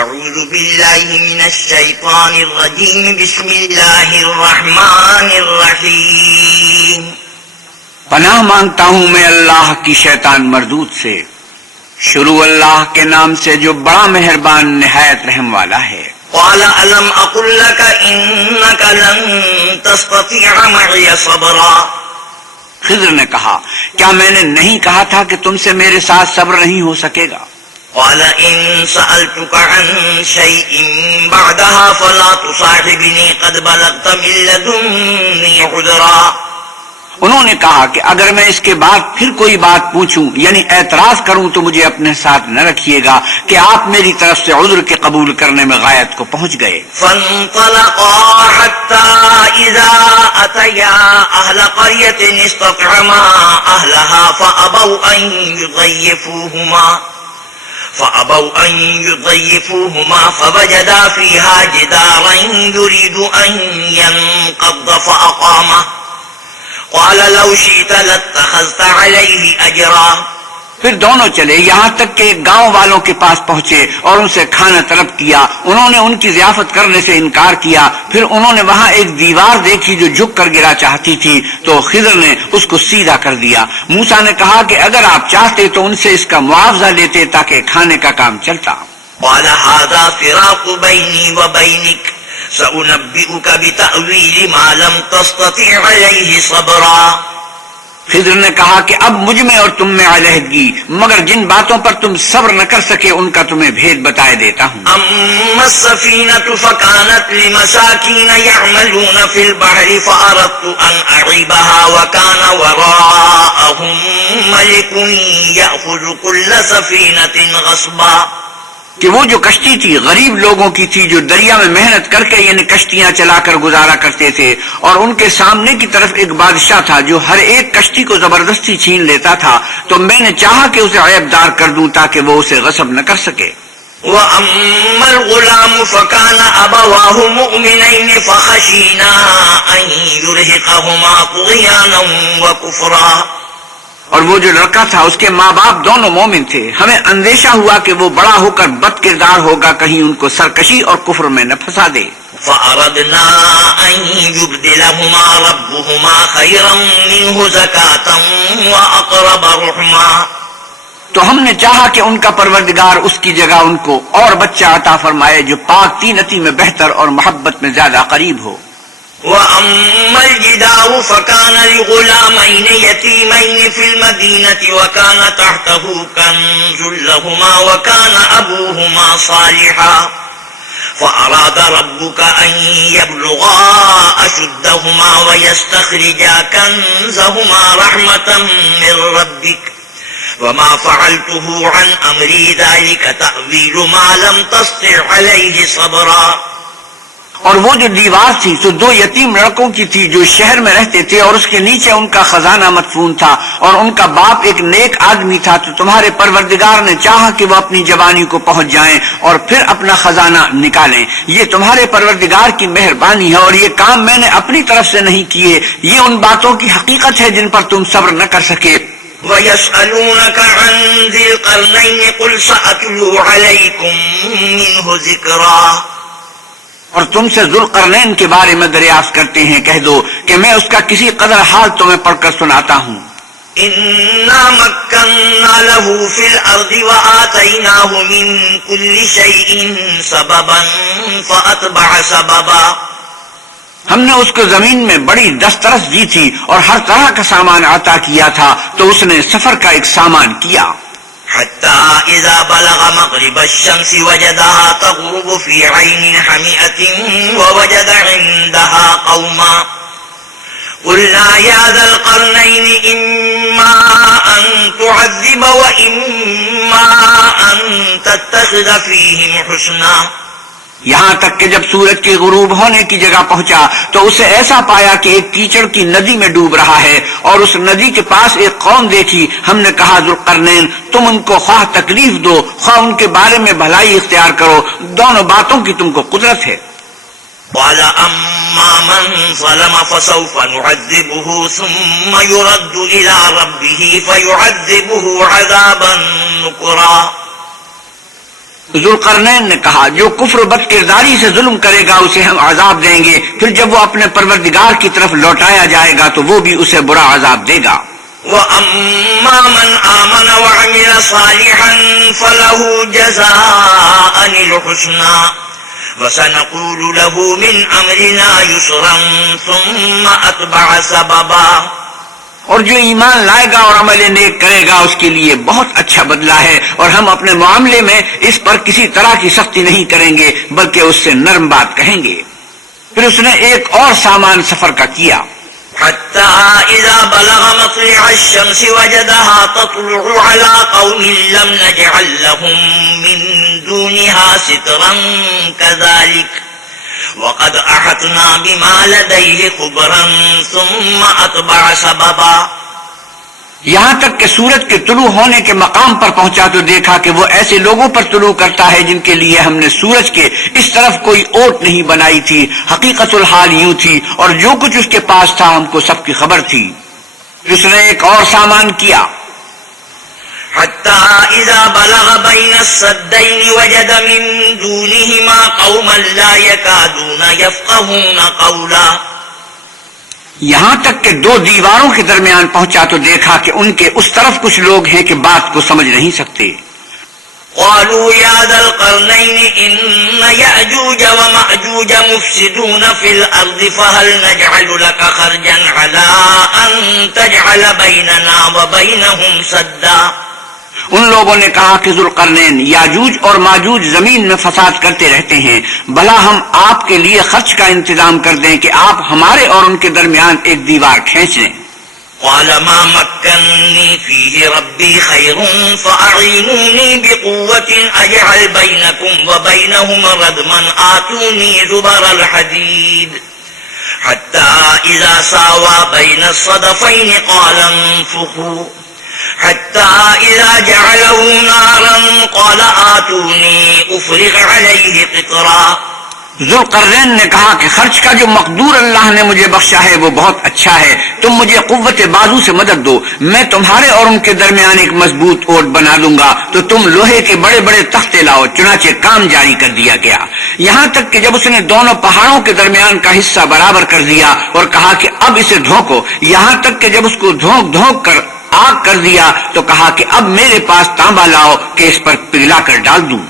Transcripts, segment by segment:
اعوذ باللہ من الشیطان الرجیم بسم اللہ الرحمن الرحیم پناہ مانگتا ہوں میں اللہ کی شیطان مردود سے. شروع اللہ کے نام سے جو بڑا مہربان نہایت رحم والا ہے. قال الم اقل لك انك لن تستطيع معي صبرا. خضر نے کہا کیا میں نے نہیں کہا تھا کہ تم سے میرے ساتھ صبر نہیں ہو سکے گا. قال ان سألتك عن شيء بعدها فلا تصاحبني قد بلغت من لدني عذرا. انہوں نے کہا کہ اگر میں اس کے بعد پھر کوئی بات پوچھوں یعنی اعتراض کروں تو مجھے اپنے ساتھ نہ رکھیے گا کہ آپ میری طرف سے عذر کے قبول کرنے میں غایت کو پہنچ گئے. فانطلقا حتى اذا اتيا اهل قرية استطعما اهلها فابوا ان يضيفوهما فوجدا فيها جدارا يريد ان ينقض فاقامه قال لو شئت لاتخذت عليه اجرا. پھر دونوں چلے یہاں تک کہ گاؤں والوں کے پاس پہنچے اور ان سے کھانا طلب کیا. انہوں نے ان کی ضیافت کرنے سے انکار کیا. پھر انہوں نے وہاں ایک دیوار دیکھی جو جھک کر گرا چاہتی تھی تو خضر نے اس کو سیدھا کر دیا. موسیٰ نے کہا کہ اگر آپ چاہتے تو ان سے اس کا معاوضہ لیتے تاکہ کھانے کا کام چلتا. قال هذا فراق بيني وبينك سأنبئك بتأويل ما لم تستطع عليه صبرا. خضر نے کہا کہ اب مجھ میں اور تم میں علیحدگی مگر جن باتوں پر تم صبر نہ کر سکے ان کا تمہیں بھید بتائے دیتا ہوں. اما السفینۃ فکانت لمساکین یعملون فی البحر فاردت ان اعیبها وکان وراءهم ملک یأخذ کل سفینۃ غصبا. کہ وہ جو کشتی تھی غریب لوگوں کی تھی جو دریا میں محنت کر کے یعنی کشتیاں چلا کر گزارا کرتے تھے اور ان کے سامنے کی طرف ایک بادشاہ تھا جو ہر ایک کشتی کو زبردستی چھین لیتا تھا. تو میں نے چاہا کہ اسے عیب دار کر دوں تاکہ وہ اسے غصب نہ کر سکے. وَأَمَّا الْغُلَامُ فَكَانَ أَبَوَاهُ مُؤْمِنَيْنِ فَخَشِينَا أَن يُرْهِقَهُمَا طُغْيَانًا وَكُفْرًا. اور وہ جو لڑکا تھا اس کے ماں باپ دونوں مومن تھے. ہمیں اندیشہ ہوا کہ وہ بڑا ہو کر بد کردار ہوگا کہیں ان کو سرکشی اور کفر میں نہ پھنسا دے. فَأَرَدْنَا أَن يُبْدِلَهُمَا رَبُّهُمَا خَيْرًا مِّنْهُ زَكَاةً وَأَقْرَبَ رُحْمًا. تو ہم نے چاہا کہ ان کا پروردگار اس کی جگہ ان کو اور بچہ عطا فرمائے جو پاک تینتی میں بہتر اور محبت میں زیادہ قریب ہو. وَأَمَّا الْجِدَارُ فَكَانَ لِغُلَامَيْنِ يَتِيمَيْنِ فِي الْمَدِينَةِ وَكَانَ تَحْتَهُ كَنزٌ لَهُمَا وَكَانَ أَبُوهُمَا صَالِحًا فَأَرَادَ رَبُّكَ أَن يَبْلُغَا أَشُدَّهُمَا وَيَسْتَخْرِجَا كَنزَهُمَا رَحْمَةً مِّن رَّبِّكَ وَمَا فَعَلْتُهُ عَنْ أَمْرِي ذَلِكَ تَأْوِيلُ مَا لَمْ تَسْطِع عَلَيْهِ صَبْرًا. اور وہ جو دیوار تھی تو دو یتیم لڑکوں کی تھی جو شہر میں رہتے تھے اور اس کے نیچے ان کا خزانہ مدفون تھا اور ان کا باپ ایک نیک آدمی تھا. تو تمہارے پروردگار نے چاہا کہ وہ اپنی جوانی کو پہنچ جائیں اور پھر اپنا خزانہ نکالیں. یہ تمہارے پروردگار کی مہربانی ہے اور یہ کام میں نے اپنی طرف سے نہیں کیے. یہ ان باتوں کی حقیقت ہے جن پر تم صبر نہ کر سکے. وَيَسْأَلُونَكَ عَنْ ذِي الْقَرْنَيْنِ قُلْ سَأَتْلُو عَلَيْكُمْ مِنْهُ ذِكْرًا. اور تم سے ذوالقرنین کے بارے میں دریافت کرتے ہیں کہہ دو کہ میں اس کا کسی قدر حال تمہیں پڑھ کر سناتا ہوں. إِنَّا مَكَّنَّا لَهُ فِي الْأَرْضِ وَآتَيْنَاهُ مِنْ كُلِّ شَيْءٍ سَبَبًا فَأَتْبَعَ سَبَبًا. ہم نے اس کو زمین میں بڑی دسترس دی تھی اور ہر طرح کا سامان عطا کیا تھا تو اس نے سفر کا ایک سامان کیا. حتى إذا بلغ مغرب الشمس وجدها تغرب في عين حمئة ووجد عندها قوما قلنا يا ذا القرنين إما أن تعذب وإما أن تتخذ فيهم حسنا. یہاں تک کہ جب سورج کے غروب ہونے کی جگہ پہنچا تو اسے ایسا پایا کہ ایک کیچڑ کی ندی میں ڈوب رہا ہے اور اس ندی کے پاس ایک قوم دیکھی. ہم نے کہا ذوالقرنین تم ان کو خواہ تکلیف دو خواہ ان کے بارے میں بھلائی اختیار کرو. دونوں باتوں کی تم کو قدرت ہے. قال أما من ظلم فسوف نعذبه ثم يرد إلى ربه فيعذبه عذابا نكرا. ذوالقرنین نے کہا جو کفر و بد کرداری سے ظلم کرے گا اسے ہم عذاب دیں گے، پھر جب وہ اپنے پروردگار کی طرف لوٹایا جائے گا تو وہ بھی اسے برا عذاب دے گا۔ وَأَمَّا مَنْ آمَنَ وَعَمِلَ صَالِحًا فَلَهُ جَزَاءً الْحُسْنَى وَسَنَقُولُ لَهُ مِنْ أَمْرِنَا يُسْرًا ثُمَّ أَتْبَعَ سَبَبًا۔ اور جو ایمان لائے گا اور عمل نیک کرے گا اس کے لیے بہت اچھا بدلہ ہے، اور ہم اپنے معاملے میں اس پر کسی طرح کی سختی نہیں کریں گے بلکہ اس سے نرم بات کہیں گے۔ پھر اس نے ایک اور سامان سفر کا کیا۔ حَتَّى إِذَا بَلَغَ مَطْلِعَ الشَّمْسِ وَجَدَهَا تَطْلُعُ عَلَى قَوْمٍ لَّمْ نَجْعَل لَّهُم مِّن دُونِهَا سِتْرًا كَذَلِكَ وَقَدْ أَحَطْنَا بِمَا لَدَيْهِ خُبْرًا ثُمَّ أَتْبَعَ سَبَبًا۔ یہاں تک کہ سورج کے طلوع ہونے کے مقام پر پہنچا تو دیکھا کہ وہ ایسے لوگوں پر طلوع کرتا ہے جن کے لیے ہم نے سورج کے اس طرف کوئی اوٹ نہیں بنائی تھی۔ حقیقت الحال یوں تھی اور جو کچھ اس کے پاس تھا ہم کو سب کی خبر تھی۔ اس نے ایک اور سامان کیا۔ حَتَّى إِذَا بَلَغَ بَيْنَ السَّدَّيْنِ وَجَدَ مِن دُونِهِمَا قَوْمًا لَّا يَكَادُونَ يَفْقَهُونَ قَوْلًا۔ یہاں تک کہ دو دیواروں کے درمیان پہنچا تو دیکھا کہ ان کے اس طرف کچھ لوگ ہیں کہ بات کو سمجھ نہیں سکتے۔ قالوا يا ذا القرنين إن يأجوج ومأجوج مفسدون في الأرض فهل نجعل لك خرجا على أن تجعل بيننا وبينهم سدا۔ ان لوگوں نے کہا کہ ذوالقرنین یاجوج اور ماجوج زمین میں فساد کرتے رہتے ہیں، بھلا ہم آپ کے لیے خرچ کا انتظام کر دیں کہ آپ ہمارے اور ان کے درمیان ایک دیوار کھینچ لیں۔ قال ما مكنني فيه ربي خير فأعينوني بقوة أجعل بينكم وبينهم ردما آتوني زبر الحديد حتى إذا ساوى بين الصدفين قال انفخوا حتى إذا جعله نارا قال آتوني أفرغ عليه قطرا۔ ذوالقرنین نے کہا کہ خرچ کا جو مقدور اللہ نے مجھے بخشا ہے وہ بہت اچھا ہے، تم مجھے قوت بازو سے مدد دو، میں تمہارے اور ان کے درمیان ایک مضبوط اوٹ بنا دوں گا، تو تم لوہے کے بڑے بڑے تختے لاؤ۔ چنانچہ کام جاری کر دیا گیا، یہاں تک کہ جب اس نے دونوں پہاڑوں کے درمیان کا حصہ برابر کر دیا اور کہا کہ اب اسے دھونکو، یہاں تک کہ جب اس کو دھونک کر آگ کر دیا تو کہا کہ اب میرے پاس تانبا لاؤ کہ اس پر پگھلا کر ڈال دوں۔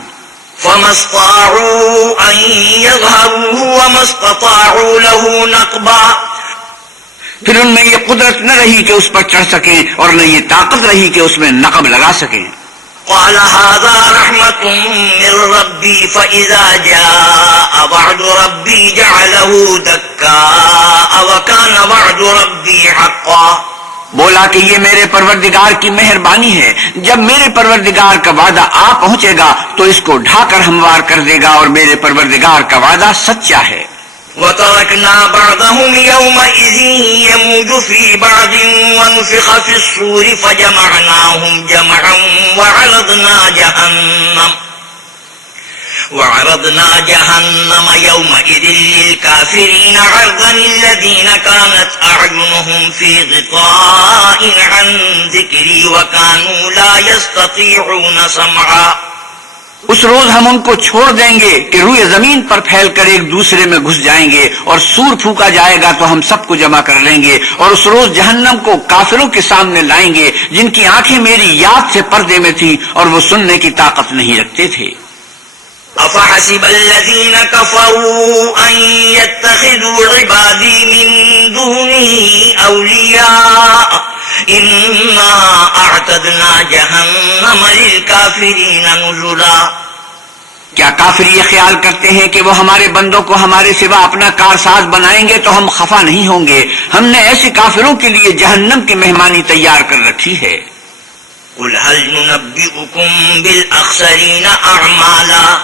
فما استطاعوا أن يظهروه وما استطاعوا له نقبا۔ پھر ان میں یہ قدرت نہ رہی کہ اس پر چڑھ سکیں اور نہ یہ طاقت رہی کہ اس میں نقب لگا سکیں۔ قال هذا رحمة من ربي فإذا جاء وعد ربي جعله دكاء وكان وعد ربي حقا۔ بولا کہ یہ میرے پروردگار کی مہربانی ہے، جب میرے پروردگار کا وعدہ آ پہنچے گا تو اس کو ڈھا کر ہموار کر دے گا، اور میرے پروردگار کا وعدہ سچا ہے۔ وَتَرَكْنَا بَعْضَهُمْ يَوْمَئِذٍ يَمُوجُ فِي بَعْضٍ وَنُفِخَ فِي الصُّورِ فَجَمَعْنَاهُمْ جَمْعًا وَعَرَضْنَا جَهَنَّمَ يَوْمَئِذٍ لِلْكَافِرِينَ عَرْضًا الَّذِينَ كَانَتْ أَعْيُنُهُمْ فِي غِطَاءٍ عَنْ ذِكْرِي وَكَانُوا لَا يَسْتَطِيعُونَ سَمْعًا۔ اس روز ہم ان کو چھوڑ دیں گے کہ روئے زمین پر پھیل کر ایک دوسرے میں گھس جائیں گے، اور سور پھونکا جائے گا تو ہم سب کو جمع کر لیں گے، اور اس روز جہنم کو کافروں کے سامنے لائیں گے جن کی آنکھیں میری یاد سے پردے میں تھی اور وہ سننے کی طاقت نہیں رکھتے تھے۔ أفحسب الذين كفروا أن يتخذوا عبادي من دونه أولياء إنا أعتدنا جهنم للكافرين نزلا۔ کیا کافر یہ خیال کرتے ہیں کہ وہ ہمارے بندوں کو ہمارے سوا اپنا کارساز بنائیں گے تو ہم خفا نہیں ہوں گے؟ ہم نے ایسے کافروں کے لیے جہنم کی مہمانی تیار کر رکھی ہے۔ قل هل ننبئكم بالأخسرين أعمالا۔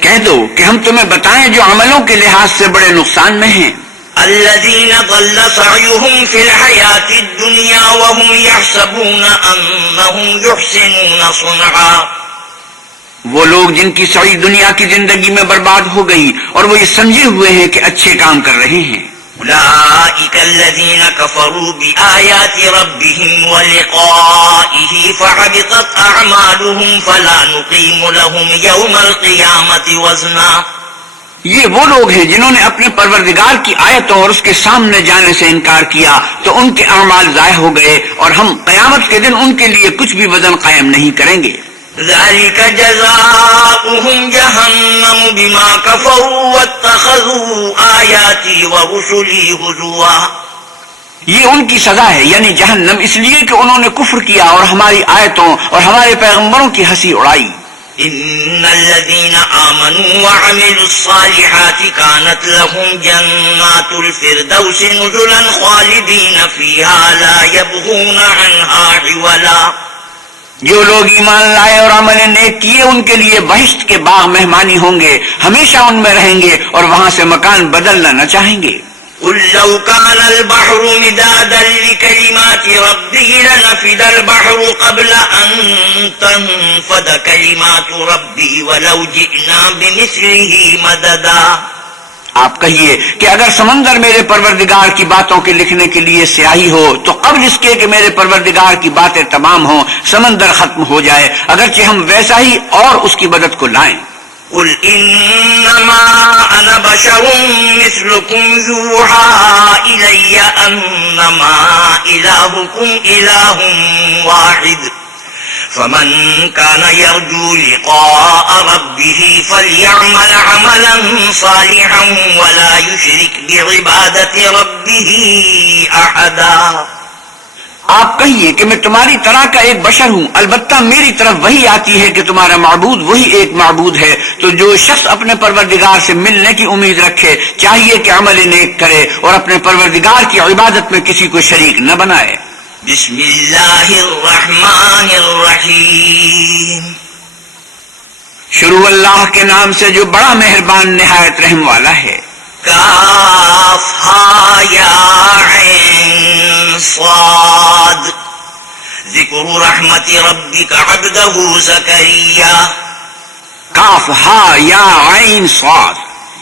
کہہ دو کہ ہم تمہیں بتائیں جو عملوں کے لحاظ سے بڑے نقصان میں ہیں۔ الذين ضل سعيهم في الحياة الدنيا وهم يحسبون أنهم يحسنون صنعا۔ وہ لوگ جن کی سعی دنیا کی زندگی میں برباد ہو گئی اور وہ یہ سمجھے ہوئے ہیں کہ اچھے کام کر رہے ہیں۔ أولئك الذين كفروا بآيات ربهم ولقائه فحبطت أعمالهم فلا نقيم لهم يوم القيامة وزنا. یہ وہ لوگ ہیں جنہوں نے اپنے پروردگار کی آیتوں اور اس کے سامنے جانے سے انکار کیا تو ان کے اعمال ضائع ہو گئے اور ہم قیامت کے دن ان کے لیے کچھ بھی وزن قائم نہیں کریں گے. ذلك جزاؤهم جهنم بما كفروا واتخذوا آياتي ورسلي هزوا. یہ ان کی سزا ہے یعنی جہنم، اس لیے کہ انہوں نے کفر کیا اور ہماری آیتوں اور ہمارے پیغمبروں کی ہنسی اڑائی. ان الذين آمنوا وعملوا الصالحات كانت لهم جنات الفردوس نزلا خالدين فيها لا يبغون عنها حولا. جو لوگ ایمان لائے اور عمل نیک کیے ان کے لیے بہشت کے باغ مہمانی ہوں گے، ہمیشہ ان میں رہیں گے اور وہاں سے مکان بدلنا نہ چاہیں گے. قل لو كان البحر مدادا لكلمات ربي لنفد البحر قبل أن تنفد كلمات ربي ولو جئنا بمثله مددا. آپ کہیے کہ اگر سمندر میرے پروردگار کی باتوں کے لکھنے کے لیے سیاہی ہو تو قبل اس کے کہ میرے پروردگار کی باتیں تمام ہوں سمندر ختم ہو جائے، اگرچہ ہم ویسا ہی اور اس کی مدد کو لائیں. قل انما انا بشر مثلكم يوحى الي انما الهكم اله واحد فمن كان يرجو لقاء ربه فليعمل عملا صالحا ولا يشرك بعبادة ربه احدا. آپ کہیے کہ میں تمہاری طرح کا ایک بشر ہوں، البتہ میری طرف وہی آتی ہے کہ تمہارا معبود وہی ایک معبود ہے، تو جو شخص اپنے پروردگار سے ملنے کی امید رکھے چاہیے کہ عمل نیک کرے اور اپنے پروردگار کی عبادت میں کسی کو شریک نہ بنائے. بسم اللہ الرحمن الرحیم. شروع اللہ کے نام سے جو بڑا مہربان نہایت رحم والا ہے. کاف ہا یا عین صاد. ذکر رحمت ربک عبدہ زکریا. کاف ہا یا عین صاد،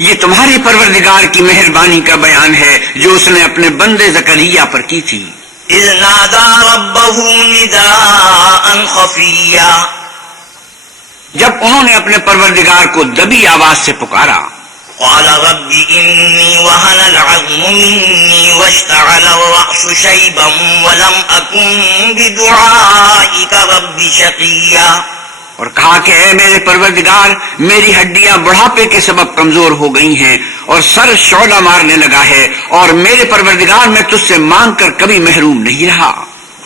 یہ تمہارے پروردگار کی مہربانی کا بیان ہے جو اس نے اپنے بندے زکریا پر کی تھی. اذ نادا ربہ نداء خفیا. جب انہوں نے اپنے پروردگار کو دبی آواز سے پکارا. قال رب انی وهن العظم منی واشتعل الرأس شیبا ولم اکن بدعائک رب شقیا. اور کہا کہ اے میرے پروردگار، میری ہڈیاں بڑھاپے کے سبب کمزور ہو گئی ہیں اور سر شعلہ مارنے لگا ہے، اور میرے پروردگار میں تجھ سے مانگ کر کبھی محروم نہیں رہا.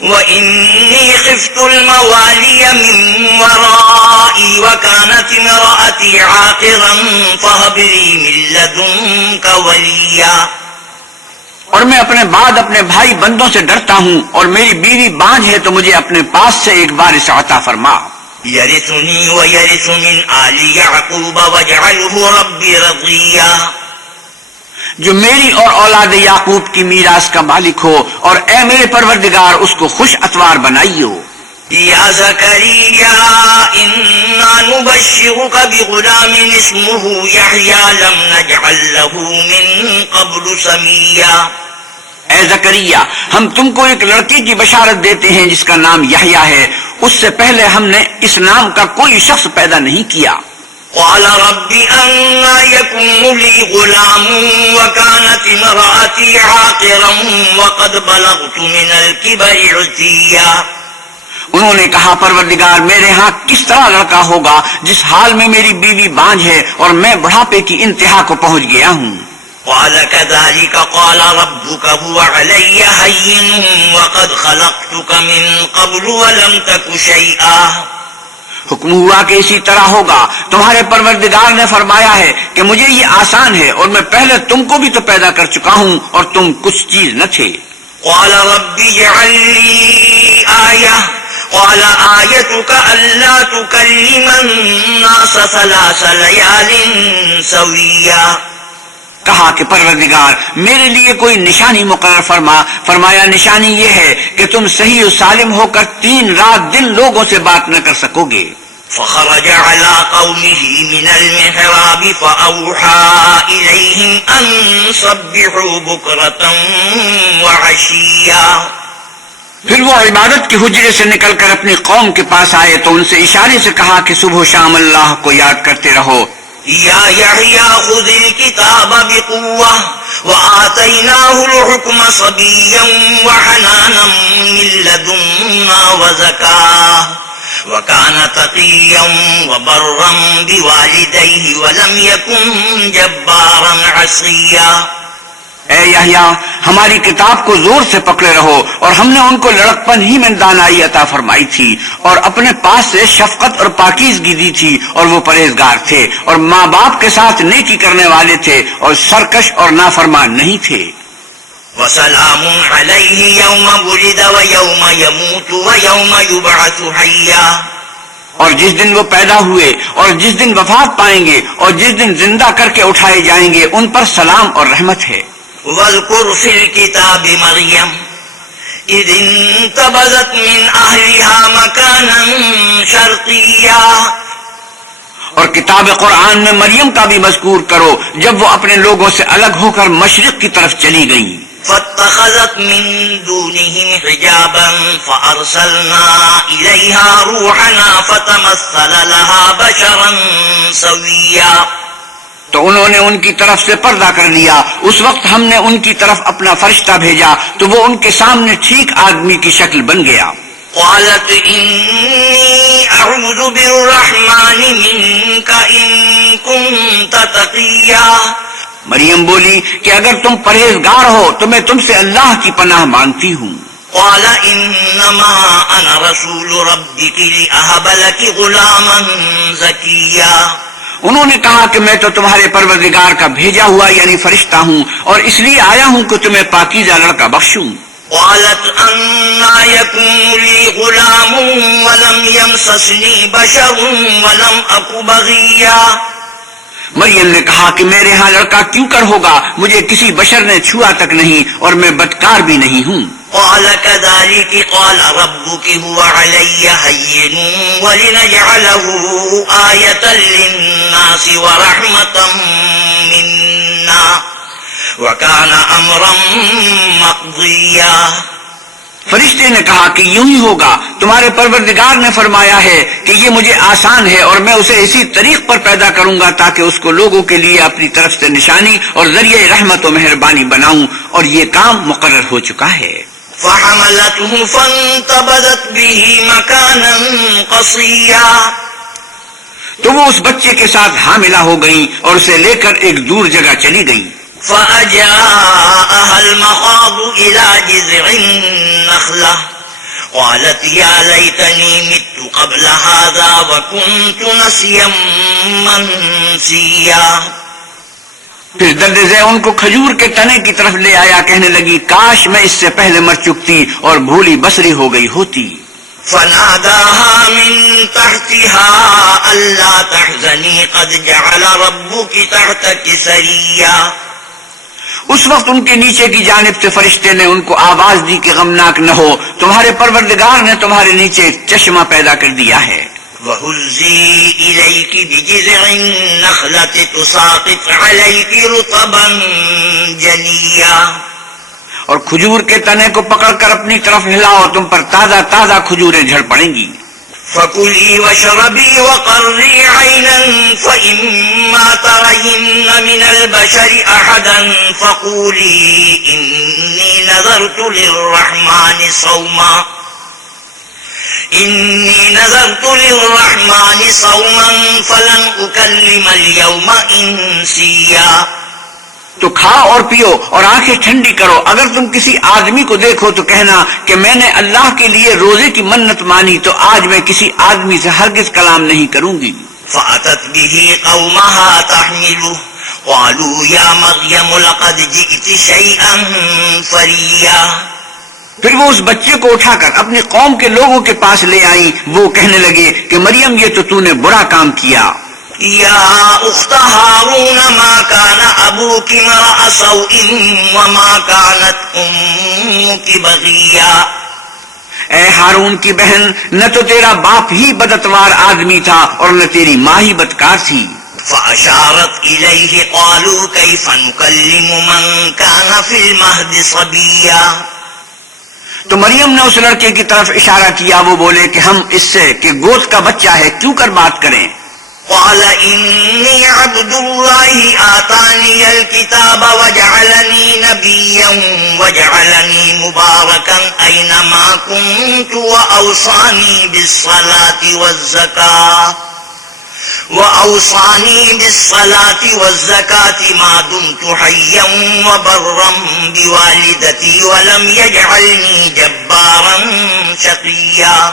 وَإِنِّي خِفْتُ الْمَوَالِيَ مِن وَرَائِي وَكَانَتِ امْرَأَتِي عَاقِرًا فَهَبْ لِي مِن لَّدُنكَ وَلِيًّا. اور میں اپنے بعد اپنے بھائی بندوں سے ڈرتا ہوں اور میری بیوی بانجھ ہے تو مجھے اپنے پاس سے ایک وارث عطا فرما. يَرِثُنِي وَيَرِثُ مِنْ آلِ يَعْقُوبَ وَاجْعَلْهُ رَبِّ رَضِيًّا. جو میری اور اولاد یعقوب کی میراث کا مالک ہو، اور اے میرے پروردگار اس کو خوش اتوار بنائیو. يا زكريا إنا نبشرك بغلام اسمه يحيى لم نجعل له من قبل سميا. اے زکریا، ہم تم کو ایک لڑکے کی بشارت دیتے ہیں جس کا نام یحییٰ ہے، اس سے پہلے ہم نے اس نام کا کوئی شخص پیدا نہیں کیا. قال رب أنا يكون لي غلام وكانت امرأتي عاقرا وقد بلغت من الكبر عتيا. انہوں نے کہا پروردگار میرے ہاں کس طرح لڑکا ہوگا جس حال میں میری بیوی بانجھ ہے اور میں بڑھاپے کی انتہا کو پہنچ گیا ہوں. قال كذلك قال ربك هو علي هين وقد خلقتك من قبل ولم تك شيئا. حکم ہوا کہ اسی طرح ہوگا. تمہارے پروردگار نے فرمایا ہے کہ مجھے یہ آسان ہے اور میں پہلے تم کو بھی تو پیدا کر چکا ہوں اور تم کچھ چیز نہ تھے. قال رب اجعل لي آية قال آيتك ألا تكلم الناس 3 ليال سويا. کہا کہ پروردگار میرے لیے کوئی نشانی مقرر فرما. فرمایا نشانی یہ ہے کہ تم صحیح و سالم ہو کر 3 رات دن لوگوں سے بات نہ کر سکو گے. فخرج على قومه من المحراب فأوحى إليهم أن سبحوا بكرة وعشيا. پھر وہ عبادت کے حجرے سے نکل کر اپنی قوم کے پاس آئے تو ان سے اشارے سے کہا کہ صبح و شام اللہ کو یاد کرتے رہو. یا یحییٰ خذ الکتاب بقوة وآتیناہ الحکم صبیا وحنانا من لدنا وزکاہ وکان تقیا وبرا بوالدیہ ولم یکن جبارا عصیا. اے یحییٰ ہماری کتاب کو زور سے پکڑے رہو، اور ہم نے ان کو لڑکپن ہی میں دانائی عطا فرمائی تھی اور اپنے پاس سے شفقت اور پاکیزگی دی تھی، اور وہ پرہیزگار تھے اور ماں باپ کے ساتھ نیکی کرنے والے تھے اور سرکش اور نافرمان نہیں تھے. وسلام علیہ یوم ولد ویوم یموت ویوم یبعث حیا. اور جس دن وہ پیدا ہوئے اور جس دن وفات پائیں گے اور جس دن زندہ کر کے اٹھائے جائیں گے ان پر سلام اور رحمت ہے. واذکر فی الکتاب مریم اذ انتبذت من اہلها مکانا شرقیا. اور کتاب قرآن میں مریم کا بھی مذکور کرو جب وہ اپنے لوگوں سے الگ ہو کر مشرق کی طرف چلی گئیں. فاتخذت من دونهم حجابا فارسلنا الیها روحنا فتمثل لها بشرا سویا. تو انہوں نے ان کی طرف سے پردہ کر لیا. اس وقت ہم نے ان کی طرف اپنا فرشتہ بھیجا تو وہ ان کے سامنے ٹھیک آدمی کی شکل بن گیا. قالت انی اعوذ بالرحمن منک ان کنت تقیا. مریم بولی کہ اگر تم پرہیزگار ہو تو میں تم سے اللہ کی پناہ مانگتی ہوں. قال انما انا رسول ربک لاہب لک غلاما زکیا. انہوں نے کہا کہ میں تو تمہارے پروردگار کا بھیجا ہوا یعنی فرشتہ ہوں اور اس لیے آیا ہوں کہ تمہیں پاکیزہ لڑکا بخشوں. قالت انا يكون لي غلام ولم يمسسني بشر ولم اك بغيا. مریم نے کہا کہ میرے ہاں لڑکا کیوں کر ہوگا، مجھے کسی بشر نے چھوا تک نہیں اور میں بدکار بھی نہیں ہوں. قال كذلك قال ربك هو علي هين ولنجعله آية للناس ورحمة منا وكان أمرا مقضيا. فرشتے نے کہا کہ یوں ہی ہوگا، تمہارے پروردگار نے فرمایا ہے کہ یہ مجھے آسان ہے اور میں اسے اسی طریق پر پیدا کروں گا تاکہ اس کو لوگوں کے لیے اپنی طرف سے نشانی اور ذریعہ رحمت و مہربانی بناؤں، اور یہ کام مقرر ہو چکا ہے. فحملته فانتبذت به مكانا قصيا. تو وہ اس بچے کے ساتھ حاملہ ہو گئیں اور اسے لے کر ایک دور جگہ چلی گئیں. فأجاءها المخاض إلى جذع النخلة قالت يا ليتني مت قبل هذا وكنت نسيا منسيا. پھر درد ذہ ان کو کھجور کے تنے کی طرف لے آیا، کہنے لگی کاش میں اس سے پہلے مر چکتی اور بھولی بسری ہو گئی ہوتی. فناداها من تحتها ألا تحزني قد جعل ربك تحتك سريا. اس وقت ان کے نیچے کی جانب سے فرشتے نے ان کو آواز دی کہ غمناک نہ ہو، تمہارے پروردگار نے تمہارے نیچے چشمہ پیدا کر دیا ہے. وَهُزِّي إِلَيْكِ بِجِذْعِ النَّخْلَةِ تُسَاقِطْ عَلَيْكِ رُطَبًا جَنِيًّا. اور کھجور کے تنے کو پکڑ کر اپنی طرف ہلاؤ، تم پر تازہ تازہ کھجوریں جھڑ پڑیں گی. فَكُلِي وَاشْرَبِي وَقَرِّي عَيْنًا فَإِمَّا تَرَيِنَّ مِنَ الْبَشَرِ أَحَدًا فَقُولِي إِنِّي نَذَرْتُ لِلرَّحْمَنِ صَوْمًا فَلَنْ أُكَلِّمَ الْيَوْمَ إِنسِيًّا. تو کھاؤ اور پیو اور آنکھیں ٹھنڈی کرو، اگر تم کسی آدمی کو دیکھو تو کہنا کہ میں نے اللہ کے لیے روزے کی منت مانی تو آج میں کسی آدمی سے ہرگز کلام نہیں کروں گی. فَأَتَتْ بِهِ قَوْمَهَا تَحْمِلُهُ قَالُوا يَا مَرْيَمُ لَقَدْ جِئْتِ شَيْئًا فَرِيًّا. پھر وہ اس بچے کو اٹھا کر اپنی قوم کے لوگوں کے پاس لے آئیں. وہ کہنے لگے کہ مریم یہ تو نے برا کام کیا. یا اخت ہارون ما کان ابوک امرأ سوء وما کانت امک بغیا. اے ہارون کی بہن، نہ تو تیرا باپ ہی بدتوار آدمی تھا اور نہ تیری ماں ہی بدکار تھی۔ فأشارت إليه قالوا كيف نكلم من كان في المهد صبيا۔ تو مریم نے اس لڑکے کی طرف اشارہ کیا، وہ بولے کہ ہم اس سے کہ گود کا بچہ ہے کیوں کر بات کریں؟ قال إني عبد الله آتاني الكتاب وجعلني نبيا وجعلني مباركا أينما كنت وأوصاني بالصلاة والزكاة ما دمت حيا وبرا بوالدتي ولم يجعلني جبارا شقيا۔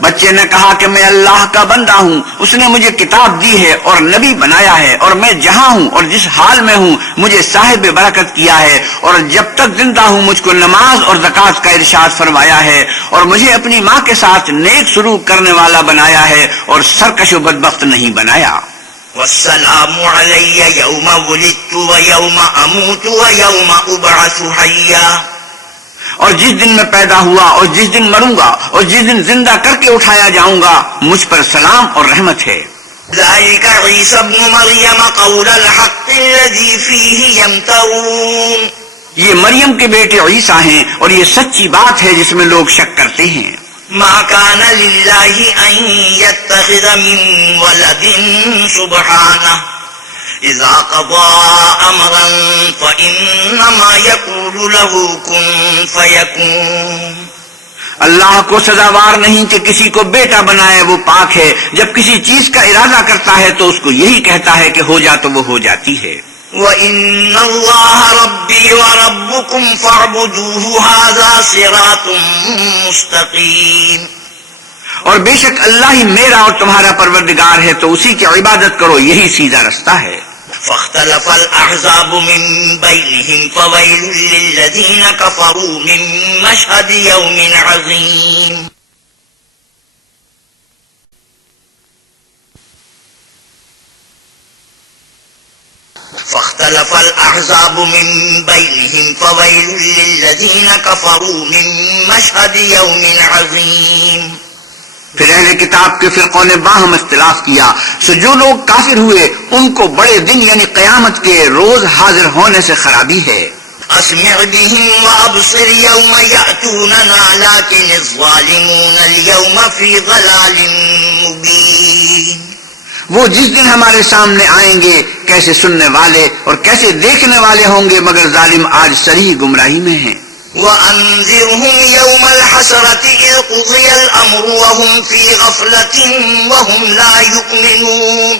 بچے نے کہا کہ میں اللہ کا بندہ ہوں، اس نے مجھے کتاب دی ہے اور نبی بنایا ہے، اور میں جہاں ہوں اور جس حال میں ہوں مجھے صاحب برکت کیا ہے، اور جب تک زندہ ہوں مجھ کو نماز اور زکوٰۃ کا ارشاد فرمایا ہے، اور مجھے اپنی ماں کے ساتھ نیک سلوک کرنے والا بنایا ہے اور سرکش و بدبخت نہیں بنایا۔ والسلام علی یوم ولدت ویوم اموت ویوم ابعث حیا۔ اور جس دن میں پیدا ہوا اور جس دن مروں گا اور جس دن زندہ کر کے اٹھایا جاؤں گا مجھ پر سلام اور رحمت ہے۔ ذلك عیسی ابن مریم قول الحق الذی فیہ یمترون۔ یہ مریم کے بیٹے عیسیٰ ہیں اور یہ سچی بات ہے جس میں لوگ شک کرتے ہیں۔ ما كان للہ ان يتخذ من ولد سبحانہ اذا قضى امرا فانما يقول له كن فيكون۔ اللہ کو سزاوار نہیں کہ کسی کو بیٹا بنائے، وہ پاک ہے، جب کسی چیز کا ارادہ کرتا ہے تو اس کو یہی کہتا ہے کہ ہو جا تو وہ ہو جاتی ہے۔ وَإِنَّ اللَّهَ رَبِّي وَرَبُّكُمْ فَاعْبُدُوهُ هَذَا صِرَاطٌ مُسْتَقِيمٌ۔ اور بے شک اللہ ہی میرا اور تمہارا پروردگار ہے تو اسی کی عبادت کرو، یہی سیدھا رستہ ہے۔ فاختلف الأحزاب من بينهم فويل للذين كفروا من مشهد يوم عظيم۔ فاختلف الأحزاب من بينهم فويل للذين كفروا من مشهد يوم عظيم۔ پھر اہل کتاب کے فرقوں نے باہم اختلاف کیا، سو جو لوگ کافر ہوئے ان کو بڑے دن یعنی قیامت کے روز حاضر ہونے سے خرابی ہے۔ اسمع بهم وابصر يوم يأتوننا لكن الظالمون اليوم في ضلال مبين۔ وہ جس دن ہمارے سامنے آئیں گے کیسے سننے والے اور کیسے دیکھنے والے ہوں گے، مگر ظالم آج صریح گمراہی میں ہیں۔ وَأَنذِرْهُمْ يَوْمَ الْحَسْرَةِ إِذْ قُضِيَ الْأَمْرُ وَهُمْ فِي غَفْلَةٍ وَهُمْ لَا يُؤْمِنُونَ۔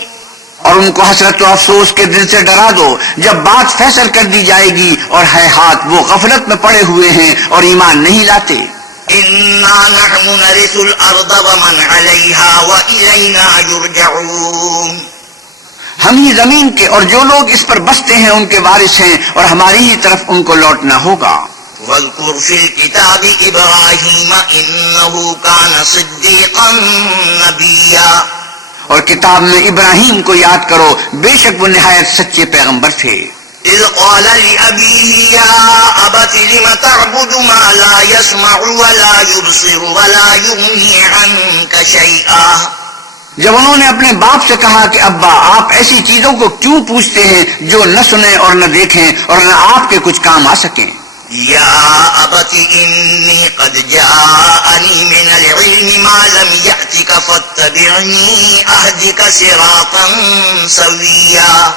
اور ان کو حسرت و افسوس کے دن سے ڈرا دو جب بات فیصل کر دی جائے گی اور ہے ہاتھ وہ غفلت میں پڑے ہوئے ہیں اور ایمان نہیں لاتے۔ إِنَّا نَحْنُ نَرِثُ الْأَرْضَ وَمَنْ عَلَيْهَا وَإِلَيْنَا يُرْجَعُونَ۔ ہم ہی زمین کے اور جو لوگ اس پر بستے ہیں ان کے وارث ہیں اور ہماری ہی طرف ان کو لوٹنا ہوگا۔ واذکر فی الکتاب ابراہیم انہ کان صدیقا نبیا۔ اور کتاب میں ابراہیم کو یاد کرو، بے شک وہ نہایت سچے پیغمبر تھے۔ اذ قال لأبیہ یا ابت لم تعبد ما لا يسمع ولا يبصر ولا یغنی عنک شیئا۔ جب انہوں نے اپنے باپ سے کہا کہ ابا آپ ایسی چیزوں کو کیوں پوچھتے ہیں جو نہ سنیں اور نہ دیکھیں اور نہ آپ کے کچھ کام آ سکیں۔ یا ابت انی قد جاءنی من العلم ما لم یأتک فاتبعنی اہدک صراطا سویا۔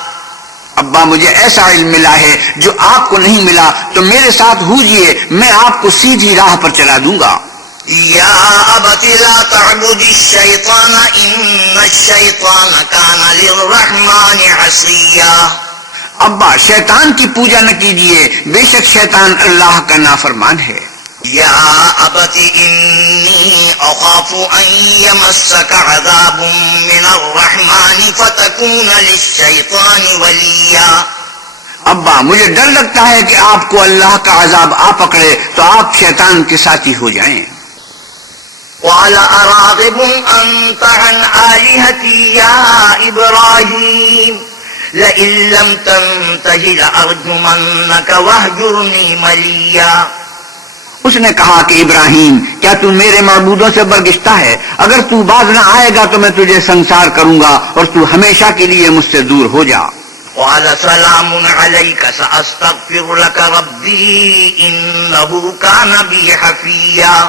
ابا مجھے ایسا علم ملا ہے جو آپ کو نہیں ملا، تو میرے ساتھ ہوجئے، میں آپ کو سیدھی راہ پر چلا دوں گا۔ یا ابت لا تعبد الشیطان ان الشیطان کان للرحمن عصیا۔ ابا شیطان کی پوجا نہ کیجیے، بے شک شیطان اللہ کا نافرمان ہے۔ یا ابت انی اخاف ان یمسک عذاب من الرحمن فتکون للشیطان ولیا۔ ابا مجھے ڈر لگتا ہے کہ آپ کو اللہ کا عذاب آ پکڑے تو آپ شیطان کے ساتھی ہو جائیں۔ قال اراغب انت عن آلہتی یا ابراہیم لئن لم تنتہ لأرجمنک واہجرنی ملیا۔ اس نے کہا کہ ابراہیم کیا تو میرے معبودوں سے برگشتہ ہے؟ اگر تو باز نہ آئے گا تو میں تجھے سنسار کروں گا اور تو ہمیشہ کے لیے مجھ سے دور ہو جا۔ قال سلام عليك سأستغفر لك ربي إنه كان بي حفيا۔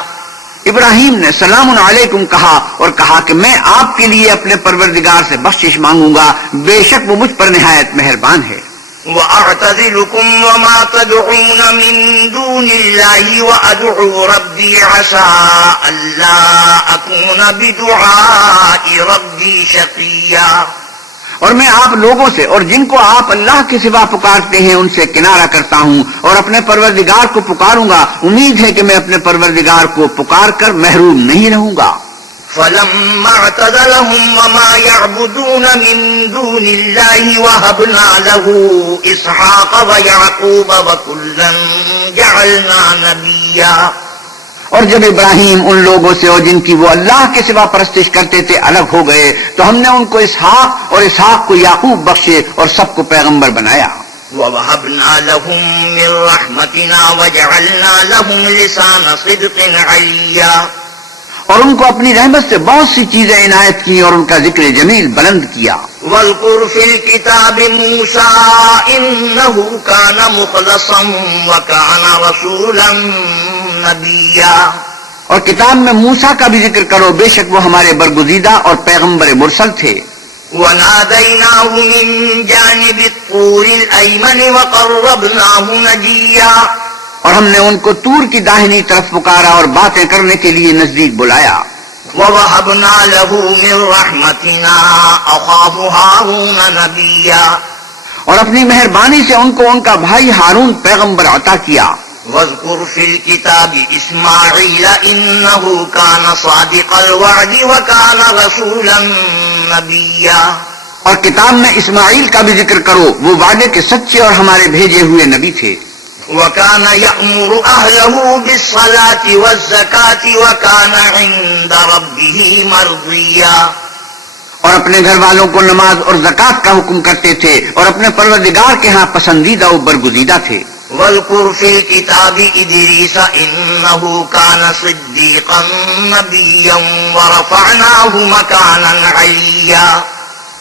ابراہیم نے سلام علیکم کہا اور کہا کہ میں آپ کے لیے اپنے پروردگار سے بخشش مانگوں گا، بے شک وہ مجھ پر نہایت مہربان ہے۔ وأعتزلكم وما تدعون من دون الله وأدعو ربي عسى ألا أكون بدعاء ربي شقيا۔ اور میں آپ لوگوں سے اور جن کو آپ اللہ کے سوا پکارتے ہیں ان سے کنارہ کرتا ہوں اور اپنے پروردگار کو پکاروں گا، امید ہے کہ میں اپنے پروردگار کو پکار کر محروم نہیں رہوں گا۔ فلما اعتزلهم وما يعبدون من دون الله وهبنا له إسحاق ويعقوب وكلا جعلنا نبيا۔ اور جب ابراہیم ان لوگوں سے اور جن کی وہ اللہ کے سوا پرستش کرتے تھے الگ ہو گئے تو ہم نے ان کو اسحاق اور اسحاق کو یعقوب بخشے اور سب کو پیغمبر بنایا۔ وَوَهَبْنَا لَهُم مِّن رَّحْمَتِنَا وَجَعَلْنَا لَهُمْ لِسَانَ صِدْقٍ عَلِيًّا۔ اور ان کو اپنی رحمت سے بہت سی چیزیں عنایت کی اور ان کا ذکر جمیل بلند کیا۔ وَاذْكُرْ فِي الْكِتَابِ مُوسَىٰ إِنَّهُ كَانَ مُخْلَصًا وَكَانَ رَسُولًا نَبِيًّا۔ اور کتاب میں موسیٰ کا بھی ذکر کرو، بے شک وہ ہمارے برگزیدہ اور پیغمبر مرسل تھے۔ وَنَادَيْنَاهُ مِن جَانِبِ الطُّورِ الْأَيْمَنِ وَقَرَّبْنَاهُ نَجِيًّا۔ اور ہم نے ان کو طور کی داہنی طرف پکارا اور باتیں کرنے کے لیے نزدیک بلایا۔ وَوَهَبْنَا لَهُ مِن رَّحْمَتِنَا أَخَاهُ هَارُونَ نَبِيًّا۔ اور اپنی مہربانی سے ان کو ان کا بھائی ہارون پیغمبر عطا کیا۔ وَاذْكُرْ فِي الْكِتَابِ إِسْمَاعِيلَ إِنَّهُ كَانَ صَادِقَ الْوَعْدِ وَكَانَ رَسُولًا نَبِيًّا۔ اور کتاب میں اسماعیل کا بھی ذکر کرو، وہ وعدے کے سچے اور ہمارے بھیجے ہوئے نبی تھے۔ وَكَانَ يَأْمُرُ أَهْلَهُ بِالصَّلَاةِ وَالزَّكَاةِ وَكَانَ عِندَ رَبِّهِ مَرْضِيًّا۔ اور اپنے گھر والوں کو نماز اور زکوٰۃ کا حکم کرتے تھے اور اپنے پروردگار کے ہاں پسندیدہ و برگزیدہ تھے۔ وَاذْكُرْ فِي الْكِتَابِ إِدْرِيسَ إِنَّهُ كَانَ صِدِّيقًا نَبِيًّا وَرَفَعْنَاهُ مَكَانًا عَلِيًّا۔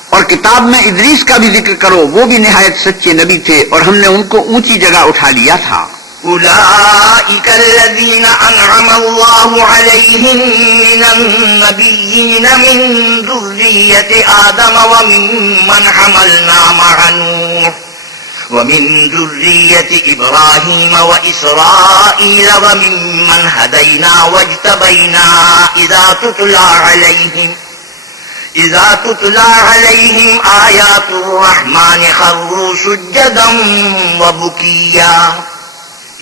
اور کتاب میں ادریس کا بھی ذکر کرو، وہ بھی نہایت سچے نبی تھے اور ہم نے ان کو اونچی جگہ اٹھا لیا تھا۔ أولئك الذين أنعم الله عليهم من النبيين من ذرية آدم وممن حملنا مع نوح ومن ذرية إبراهيم وإسرائيل وممن هدينا واجتبينا إذا تتلى عليهم آيات الرحمن خروا سجدا وبكيا۔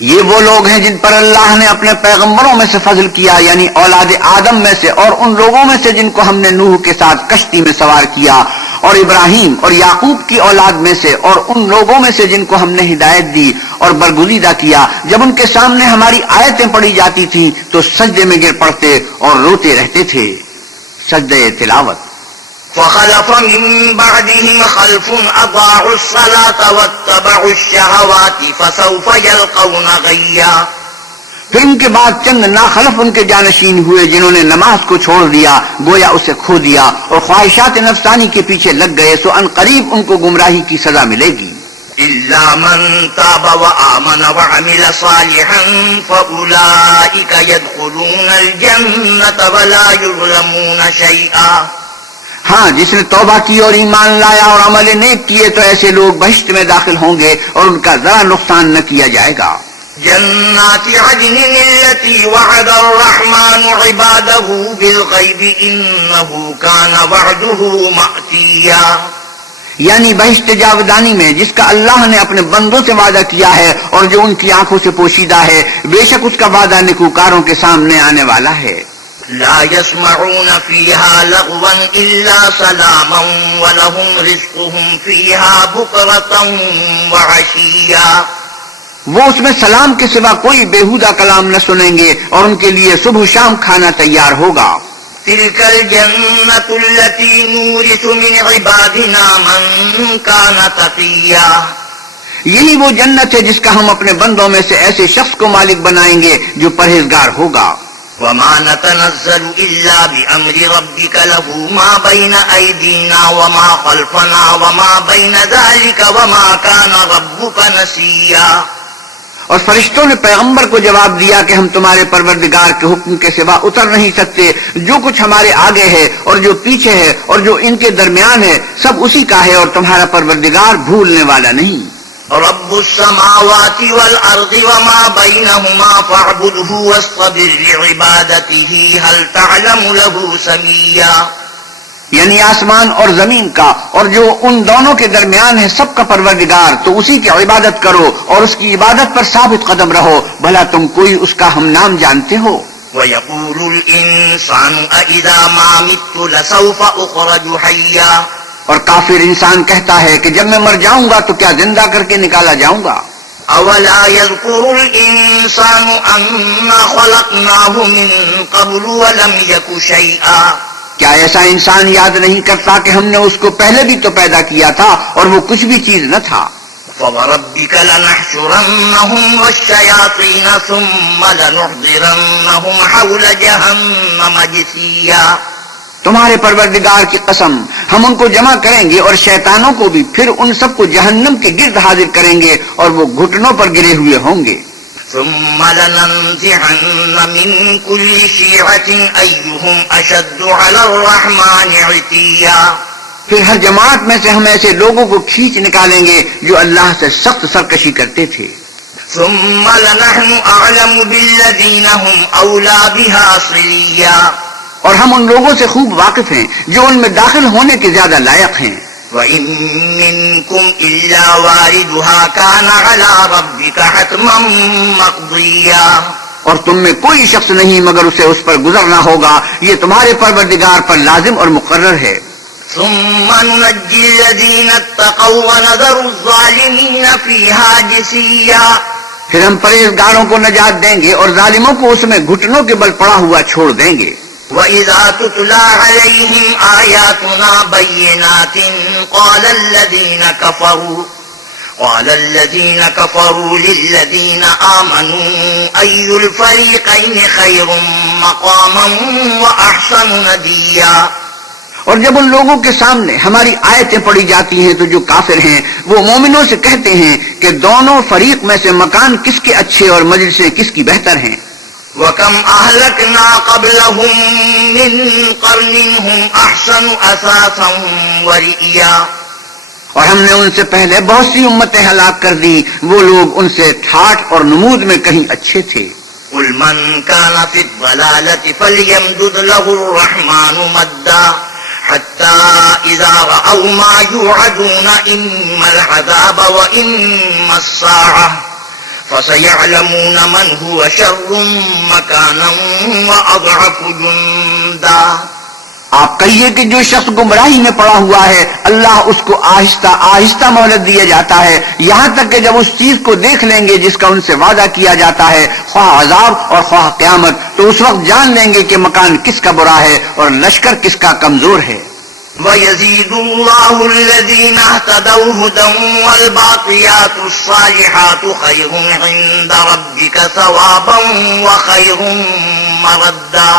یہ وہ لوگ ہیں جن پر اللہ نے اپنے پیغمبروں میں سے فضل کیا، یعنی اولاد آدم میں سے اور ان لوگوں میں سے جن کو ہم نے نوح کے ساتھ کشتی میں سوار کیا، اور ابراہیم اور یعقوب کی اولاد میں سے اور ان لوگوں میں سے جن کو ہم نے ہدایت دی اور برگزیدہ کیا، جب ان کے سامنے ہماری آیتیں پڑھی جاتی تھیں تو سجدے میں گر پڑتے اور روتے رہتے تھے۔ سجدہ تلاوت۔ فخلف من بعدهم خلف أضاعوا الصلاة واتبعوا الشهوات فسوف يلقون غيا۔ پھر ان کے بعد چند ناخلف ان کے جانشین ہوئے جنہوں نے نماز کو چھوڑ دیا، گویا اسے کھو دیا اور خواہشات نفسانی کے پیچھے لگ گئے، تو ان قریب ان کو گمراہی کی سزا ملے گی۔ إلا من تاب وآمن وعمل صالحا فأولئك يدخلون الجنة ولا يظلمون شيئا۔ ہاں، جس نے توبہ کی اور ایمان لایا اور عمل نیک کیے تو ایسے لوگ بہشت میں داخل ہوں گے اور ان کا ذرا نقصان نہ کیا جائے گا۔ جنات عدن التي وعد الرحمن عباده بالغيب إنه كان وعده مأتيا۔ یعنی بہشت جاودانی میں جس کا اللہ نے اپنے بندوں سے وعدہ کیا ہے اور جو ان کی آنکھوں سے پوشیدہ ہے، بے شک اس کا وعدہ نیکوکاروں کے سامنے آنے والا ہے۔ لا يسمعون فيها لغوا إلا سلاما ولهم رزقهم فيها بكرة وعشيا۔ وہ اس میں سلام کے سوا کوئی بیہودہ کلام نہ سنیں گے اور ان کے لیے صبح شام کھانا تیار ہوگا۔ تلك الجنة التي نورث من عبادنا من كان تقيا۔ یہی وہ جنت ہے جس کا ہم اپنے بندوں میں سے ایسے شخص کو مالک بنائیں گے جو پرہیزگار ہوگا. وما نتنزل إلا بأمر ربك له ما بين أيدينا وما خلفنا وما بين ذلك وما كان ربك نسيا. اور فرشتوں نے پیغمبر کو جواب دیا کہ ہم تمہارے پروردگار کے حکم کے سوا اتر نہیں سکتے. جو کچھ ہمارے آگے ہے اور جو پیچھے ہے اور جو ان کے درمیان ہے سب اسی کا ہے، اور تمہارا پروردگار بھولنے والا نہیں. رب السماوات والأرض وما بينهما فاعبده واصطبر لعبادته هل تعلم له سميا. یعنی آسمان اور زمین کا اور جو ان دونوں کے درمیان ہے سب کا پروردگار، تو اسی کی عبادت کرو اور اس کی عبادت پر ثابت قدم رہو، بھلا تم کوئی اس کا ہم نام جانتے ہو. وَيَقُولُ الْإِنسَانُ أَإِذَا مَا مِتُّ لَسَوْفَ أُخْرَجُ حَيًّا. اور کافر انسان کہتا ہے کہ جب میں مر جاؤں گا تو کیا زندہ کر کے نکالا جاؤں گا. أَوَلَا يَذْكُرُ الْإِنسَانُ أَنَّا خَلَقْنَاهُ مِن قَبْلُ وَلَمْ يَكُ شَيْئًا. کیا ایسا انسان یاد نہیں کرتا کہ ہم نے اس کو پہلے بھی تو پیدا کیا تھا اور وہ کچھ بھی چیز نہ تھا. فَوَرَبِّكَ لَنَحْشُرَنَّهُمْ وَالشَّيَاطِينَ ثُمَّ لَنُحْضِرَنَّهُمْ حَوْلَ جَهَنَّمَ جِثِيًّا. تمہارے پروردگار کی قسم، ہم ان کو جمع کریں گے اور شیطانوں کو بھی، پھر ان سب کو جہنم کے گرد حاضر کریں گے اور وہ گھٹنوں پر گرے ہوئے ہوں گے. ثم لننزعن من كل شيعة أيهم أشد على الرحمن عتيا. پھر ہر جماعت میں سے ہم ایسے لوگوں کو کھینچ نکالیں گے جو اللہ سے سخت سرکشی کرتے تھے. ثم لنحن أعلم بالذين هم أولى بها صليا. اور ہم ان لوگوں سے خوب واقف ہیں جو ان میں داخل ہونے کے زیادہ لائق ہیں. وَإِن مِّنكُمْ إِلَّا وَارِدُهَا كَانَ عَلَى رَبِّكَ حَتْمًا مَّقْضِيًّا. اور تم میں کوئی شخص نہیں مگر اسے اس پر گزرنا ہوگا، یہ تمہارے پروردگار پر لازم اور مقرر ہے. ثُمَّ نُنَجِّي الَّذِينَ اتَّقَوْا وَنَذَرُ الظَّالِمِينَ فِيهَا جِثِيًّا. پھر ہم پرہیزگاروں کو نجات دیں گے اور ظالموں کو اس میں گھٹنوں کے بل پڑا ہوا چھوڑ دیں گے. وَإِذَا تُتْلَى عَلَيْهِمْ آيَاتُنَا بَيِّنَاتٍ قَالَ الَّذِينَ كَفَرُوا لِلَّذِينَ آمَنُوا أَيُّ الْفَرِيقَيْنِ خَيْرٌ مَّقَامًا وَأَحْسَنُ نَدِيًّا. اور جب ان لوگوں کے سامنے ہماری آیتیں پڑھی جاتی ہیں تو جو کافر ہیں وہ مومنوں سے کہتے ہیں کہ دونوں فریق میں سے مکان کس کے اچھے اور مجلسیں کس کی بہتر ہیں. وَكَمْ أَهْلَكْنَا قَبْلَهُمْ مِنْ قَرْنٍ هُمْ أَحْسَنُ أَثَاثًا وَرِئْيًا. اور ہم نے ان سے پہلے بہت سی امتیں ہلاک کر دی، وہ لوگ ان سے ٹھاٹ اور نمود میں کہیں اچھے تھے. قُلْ مَنْ كَانَ فِي الضَّلَالَةِ فَلْيَمْدُدْ لَهُ الرَّحْمَنُ مَدًّا حَتَّى إِذَا رَأَوْا مَا يُوعَدُونَ إِمَّا الْعَذَابَ وَإِمَّا السَّاعَةَ فَسَيَعْلَمُونَ مَنْ هُوَ شَرٌّ مَّكَانًا وَأَضْعَفُ جُنْدًا. آپ کہیے کہ جو شخص گمراہی میں پڑا ہوا ہے اللہ اس کو آہستہ آہستہ مہلت دیا جاتا ہے، یہاں تک کہ جب اس چیز کو دیکھ لیں گے جس کا ان سے وعدہ کیا جاتا ہے، خواہ عذاب اور خواہ قیامت، تو اس وقت جان لیں گے کہ مکان کس کا برا ہے اور لشکر کس کا کمزور ہے. وَيَزِيدُ اللَّهُ الَّذِينَ اهْتَدَوْا هُدًى وَالْبَاقِيَاتُ الصَّالِحَاتُ خَيْرٌ عِندَ رَبِّكَ ثَوَابًا وَخَيْرٌ مَّرَدًّا.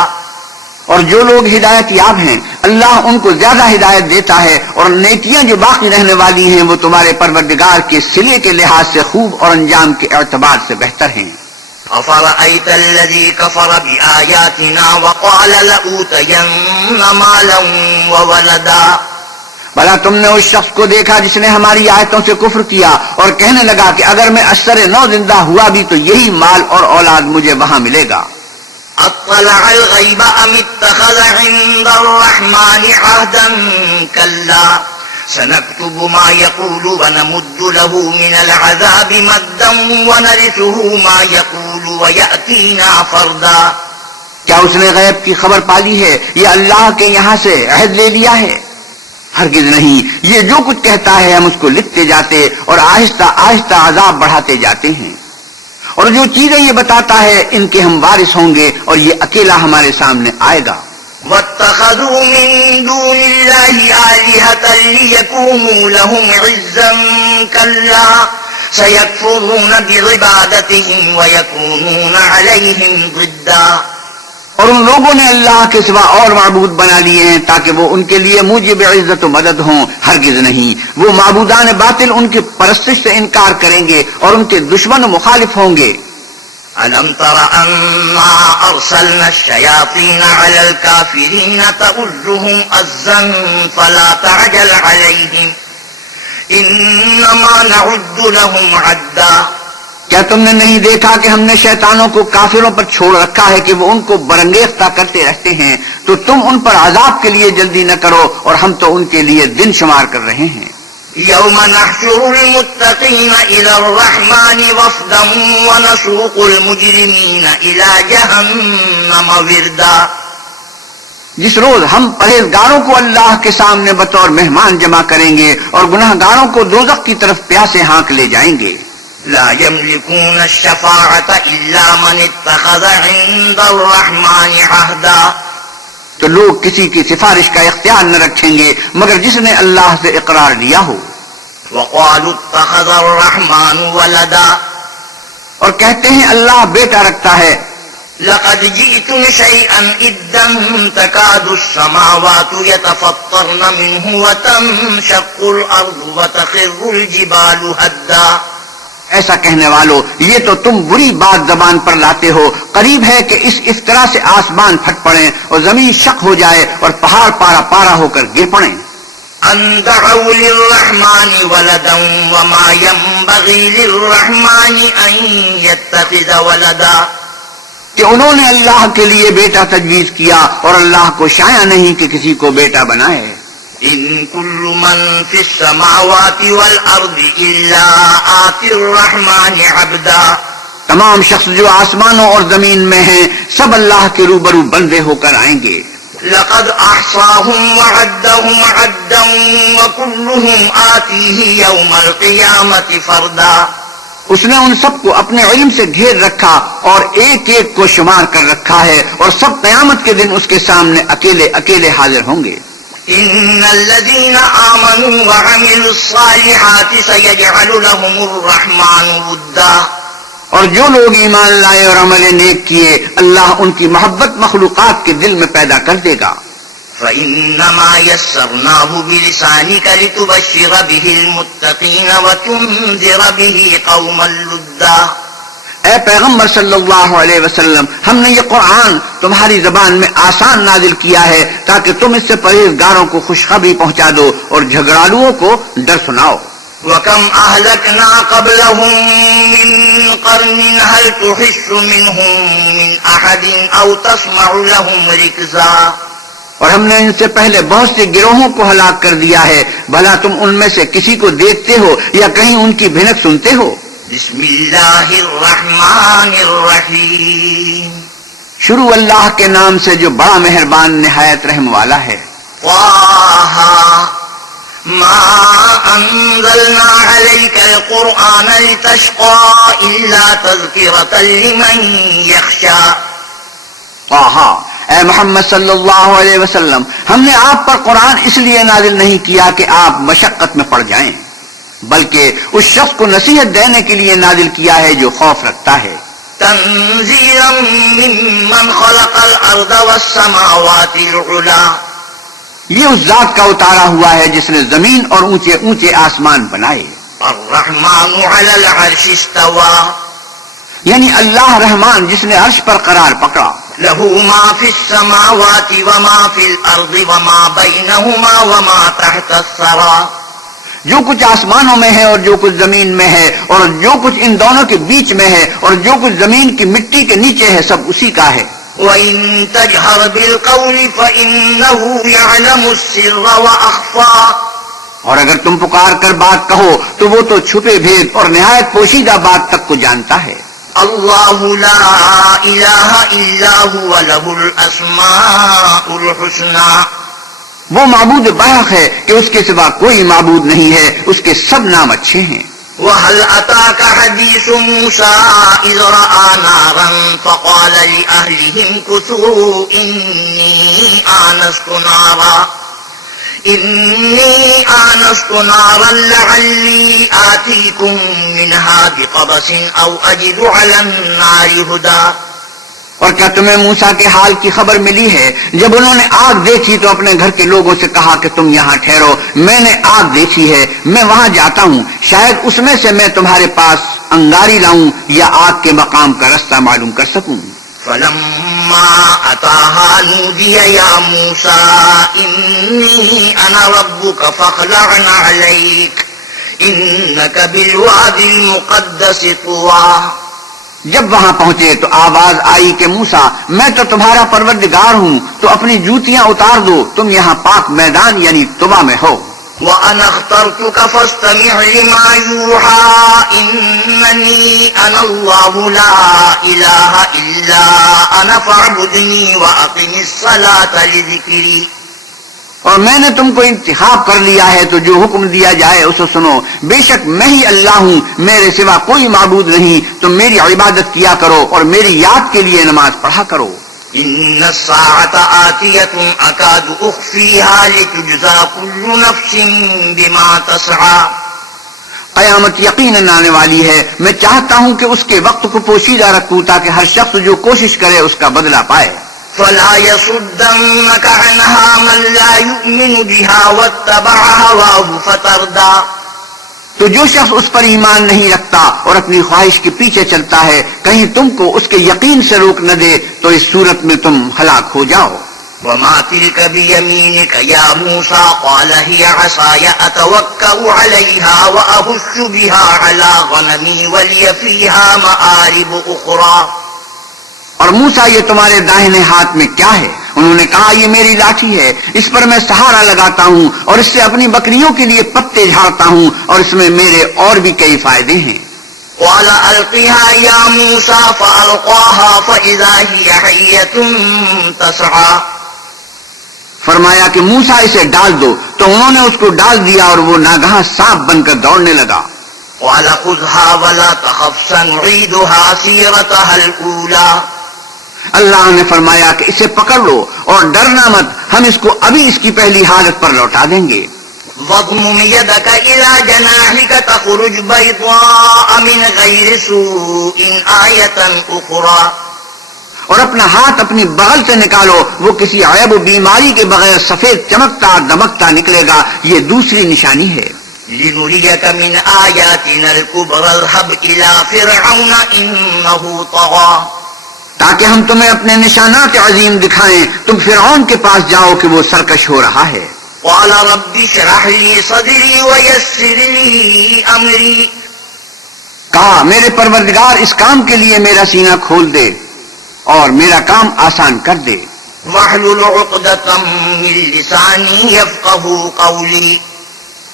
اور جو لوگ ہدایت یاب ہیں اللہ ان کو زیادہ ہدایت دیتا ہے، اور نیکیاں جو باقی رہنے والی ہیں وہ تمہارے پروردگار کے صلے کے لحاظ سے خوب اور انجام کے اعتبار سے بہتر ہیں. أَفَرَأَيْتَ الَّذِي كَفَرَ بِآيَاتِنَا وَقَالَ لَأُوتَيَنَّ مَالًا وَوَلَدًا. بھلا تم نے اس شخص کو دیکھا جس نے ہماری آیتوں سے کفر کیا اور کہنے لگا کہ اگر میں اشر نو زندہ ہوا بھی تو یہی مال اور اولاد مجھے وہاں ملے گا. اطلع الغیب ام اتخذ عند الرحمن عهدا كلا سنكتب ما يقول ونمد له من العذاب مدا ونرثه ما يقول ويأتينا فردا. کیا اس نے غیب کی خبر پالی ہے یا اللہ کے یہاں سے عہد لے لیا ہے؟ ہرگز نہیں، یہ جو کچھ کہتا ہے ہم اس کو لکھتے جاتے اور آہستہ آہستہ عذاب بڑھاتے جاتے ہیں، اور جو چیزیں یہ بتاتا ہے ان کے ہم وارث ہوں گے اور یہ اکیلا ہمارے سامنے آئے گا. واتخذوا من دون الله آلهة ليكونوا لهم عزا كلا سيكفرون بعبادتهم ويكونون عليهم ضدا. اور ان لوگوں نے اللہ کے سوا اور معبود بنا لیے ہیں تاکہ وہ ان کے لیے موجب عزت و مدد ہوں. ہرگز نہیں، وہ معبودان باطل ان کی پرستش سے انکار کریں گے اور ان کے دشمن و مخالف ہوں گے. ألم تر أنا أرسلنا الشياطين على الكافرين تؤزهم أزا فلا تعجل عليهم إنما نعد لهم عدا. کیا تم نے نہیں دیکھا کہ ہم نے شیطانوں کو کافروں پر چھوڑ رکھا ہے کہ وہ ان کو برانگیختہ کرتے رہتے ہیں، تو تم ان پر عذاب کے لیے جلدی نہ کرو اور ہم تو ان کے لیے دن شمار کر رہے ہیں. يوم نحشر المتقين إلى الرحمن وفدا ونسوق المجرمين إلى جهنم وردا. جس روز ہم پرہیزگاروں کو اللہ کے سامنے بطور مہمان جمع کریں گے اور گناہ گاروں کو دوزخ کی طرف پیاسے ہانک لے جائیں گے. لا يملكون الشفاعة إلا من اتخذ عند الرحمن عهدا. تو لوگ کسی کی سفارش کا اختیار نہ رکھیں گے مگر جس نے اللہ سے اقرار لیا ہو. وقالوا اتخذ الرحمن ولدا. اور کہتے ہیں اللہ بیٹا رکھتا ہے. لقد جئتم شيئا إدا تكاد السماوات يتفطرن منه وتنشق الأرض وتخر الجبال هدا. ایسا کہنے والو، یہ تو تم بری بات زبان پر لاتے ہو. قریب ہے کہ اس افطرا سے آسمان پھٹ پڑیں اور زمین شق ہو جائے اور پہاڑ پارا پارا ہو کر گر پڑیں. ان دعوا للرحمن ولدا وما ينبغي للرحمن ان يتخذ ولدا. کہ انہوں نے اللہ کے لیے بیٹا تجویز کیا اور اللہ کو شایع نہیں کہ کسی کو بیٹا بنائے. ان كل من في السماوات والارض الا آتي الرحمن عبدا. تمام شخص جو آسمانوں اور زمین میں ہیں سب اللہ کے روبرو بندے ہو کر آئیں گے. لقد احصاهم وعدهم عدا وكلهم آتيه يوم القيامة فردا. اس نے ان سب کو اپنے علم سے گھیر رکھا اور ایک ایک کو شمار کر رکھا ہے اور سب قیامت کے دن اس کے سامنے اکیلے اکیلے حاضر ہوں گے. ان الذين آمنوا وعملوا الصالحات سيجعل لهم الرحمن ودا. اور جو لوگ ایمان لائے اور عمل نیک کیے اللہ ان کی محبت مخلوقات کے دل میں پیدا کر دے گا. فإنما يسرناه بلسانك لتبشر به المتقين وتنذر به قوما لدا. اے پیغمبر صلی اللہ علیہ وسلم، ہم نے یہ قرآن تمہاری زبان میں آسان نازل کیا ہے تاکہ تم اس سے پرہیزگاروں کو خوشخبری پہنچا دو اور جھگڑالوؤں کو ڈر سناؤ. وَكَمْ أَهْلَكْنَا قَبْلَهُمْ مِنْ قَرْنٍ هَلْ تُحِسُّ مِنْهُمْ مِنْ أَحَدٍ أَوْ تَسْمَعُ لَهُمْ رِكْزًا. اور ہم نے ان سے پہلے بہت سے گروہوں کو ہلاک کر دیا ہے، بھلا تم ان میں سے کسی کو دیکھتے ہو یا کہیں ان کی بھنک سنتے ہو. بسم اللہ الرحمن الرحیم. شروع اللہ کے نام سے جو بڑا مہربان نہایت رحم والا ہے. طه ما انزلنا عليك القرآن لتشقى إلا تذكرة لمن يخشى. طه، اے محمد صلی اللہ علیہ وسلم، ہم نے آپ پر قرآن اس لیے نازل نہیں کیا کہ آپ مشقت میں پڑ جائیں، بلکہ اس شخص کو نصیحت دینے کے لیے نازل کیا ہے جو خوف رکھتا ہے. تنزیلا ممن خلق الارض والسماوات العلا. یہ اس ذات کا اتارا ہوا ہے جس نے زمین اور اونچے اونچے آسمان بنائے. الرحمن علی العرش استوى. یعنی اللہ رحمان جس نے عرش پر قرار پکڑا. له ما في السماوات وما في الارض وما بينهما وما تحت الثرى. جو کچھ آسمانوں میں ہے اور جو کچھ زمین میں ہے اور جو کچھ ان دونوں کے بیچ میں ہے اور جو کچھ زمین کی مٹی کے نیچے ہے سب اسی کا ہے. وَإِن تَجْهَرْ بِالْقَوْلِ فَإِنَّهُ يَعْلَمُ السِّرَّ وَأَخْفَى. اور اگر تم پکار کر بات کہو تو وہ تو چھپے بھید اور نہایت پوشیدہ بات تک کو جانتا ہے. اللہ لا الہ الا هو له الاسماء الحسنى. وہ معبود برحق ہے کہ اس کے سوا کوئی معبود نہیں ہے، اس کے سب نام اچھے ہیں. وَهَلْ أَتَاكَ حَدِيثُ مُوسَىٰ إِذْ رَأَىٰ نَارًا فَقَالَ لِأَهْلِهِ امْكُثُوا إِنِّي آنَسْتُ نَارًا إني آنست نارا لعلي آتيكم منها بقبس أو أجد على النار هدى. اور کیا تمہیں موسیٰ کے حال کی خبر ملی ہے؟ جب انہوں نے آگ دیکھی تو اپنے گھر کے لوگوں سے کہا کہ تم یہاں ٹھہرو، میں نے آگ دیکھی ہے، میں وہاں جاتا ہوں، شاید اس میں سے میں تمہارے پاس انگاری لاؤں یا آگ کے مقام کا رستہ معلوم کر سکوں. فلما أتاها نودي يا موسى إني أنا ربك فاخلع عليك إنك بالواد المقدس طوى. جب وہاں پہنچے تو آواز آئی کہ موسیٰ میں تو تمہارا پروردگار ہوں، تو اپنی جوتیاں اتار دو، تم یہاں پاک میدان یعنی طویٰ میں ہو. وأنا اخترتك فاستمع لما يوحى إنني أنا الله لا إله إلا أنا فاعبدني وأقم الصلاة لذكري. اور میں نے تم کو انتخاب کر لیا ہے تو جو حکم دیا جائے اسے سنو، بے شک میں ہی اللہ ہوں، میرے سوا کوئی معبود نہیں، تم میری عبادت کیا کرو اور میری یاد کے لیے نماز پڑھا کرو. إن الساعة آتية أكاد أخفيها لتجزى كل نفس بما تسعى. قیامت یقیناً آنے والی ہے، میں چاہتا ہوں کہ اس کے وقت کو پوشیدہ رکھوں تاکہ ہر شخص جو کوشش کرے اس کا بدلہ پائے. فلا يصدنك عنها من لا يؤمن بها واتبع هواه فتردى. تو جو شخص اس پر ایمان نہیں رکھتا اور اپنی خواہش کے پیچھے چلتا ہے، کہیں تم کو اس کے یقین سے روک نہ دے تو اس صورت میں تم ہلاک ہو جاؤ. وما تلك بيمينك يا موسى قال هي عصاي أتوكأ عليها وأهش بها على غنمي ولي فيها مآرب أخرى. اور موسیٰ یہ تمہارے داہنے ہاتھ میں کیا ہے؟ انہوں نے کہا یہ میری لاٹھی ہے، اس پر میں سہارا لگاتا ہوں اور اس سے اپنی بکریوں کے لیے پتے جھاڑتا ہوں اور اس میں میرے اور بھی کئی فائدے ہیں. قال ألقها يا موسى فألقاها فإذا هي حية تسعى. فرمایا کہ موسیٰ اسے ڈال دو، تو انہوں نے اس کو ڈال دیا اور وہ ناگہاں سانپ بن کر دوڑنے لگا. قال خذها ولا تخف سنعيدها سيرتها الأولى. اللہ نے فرمایا کہ اسے پکڑ لو اور ڈرنا مت، ہم اس کو ابھی اس کی پہلی حالت پر لوٹا دیں گے. واضمم يدك إلى جناحك تخرج بيضاء من غير سوء آية أخرى. اور اپنا ہاتھ اپنی بغل سے نکالو، وہ کسی عیب و بیماری کے بغیر سفید چمکتا دمکتا نکلے گا، یہ دوسری نشانی ہے. لنريك من آياتنا الكبرى اذهب إلى فرعون إنه طغى. تاکہ ہم تمہیں اپنے نشانات عظیم دکھائیں، تم فرعون کے پاس جاؤ کہ وہ سرکش ہو رہا ہے. قال رب اشرح لي صدري ويسر لي أمري. کہا میرے پروردگار اس کام کے لیے میرا سینہ کھول دے اور میرا کام آسان کر دے. واحلل عقدة من لساني يفقهوا قولي.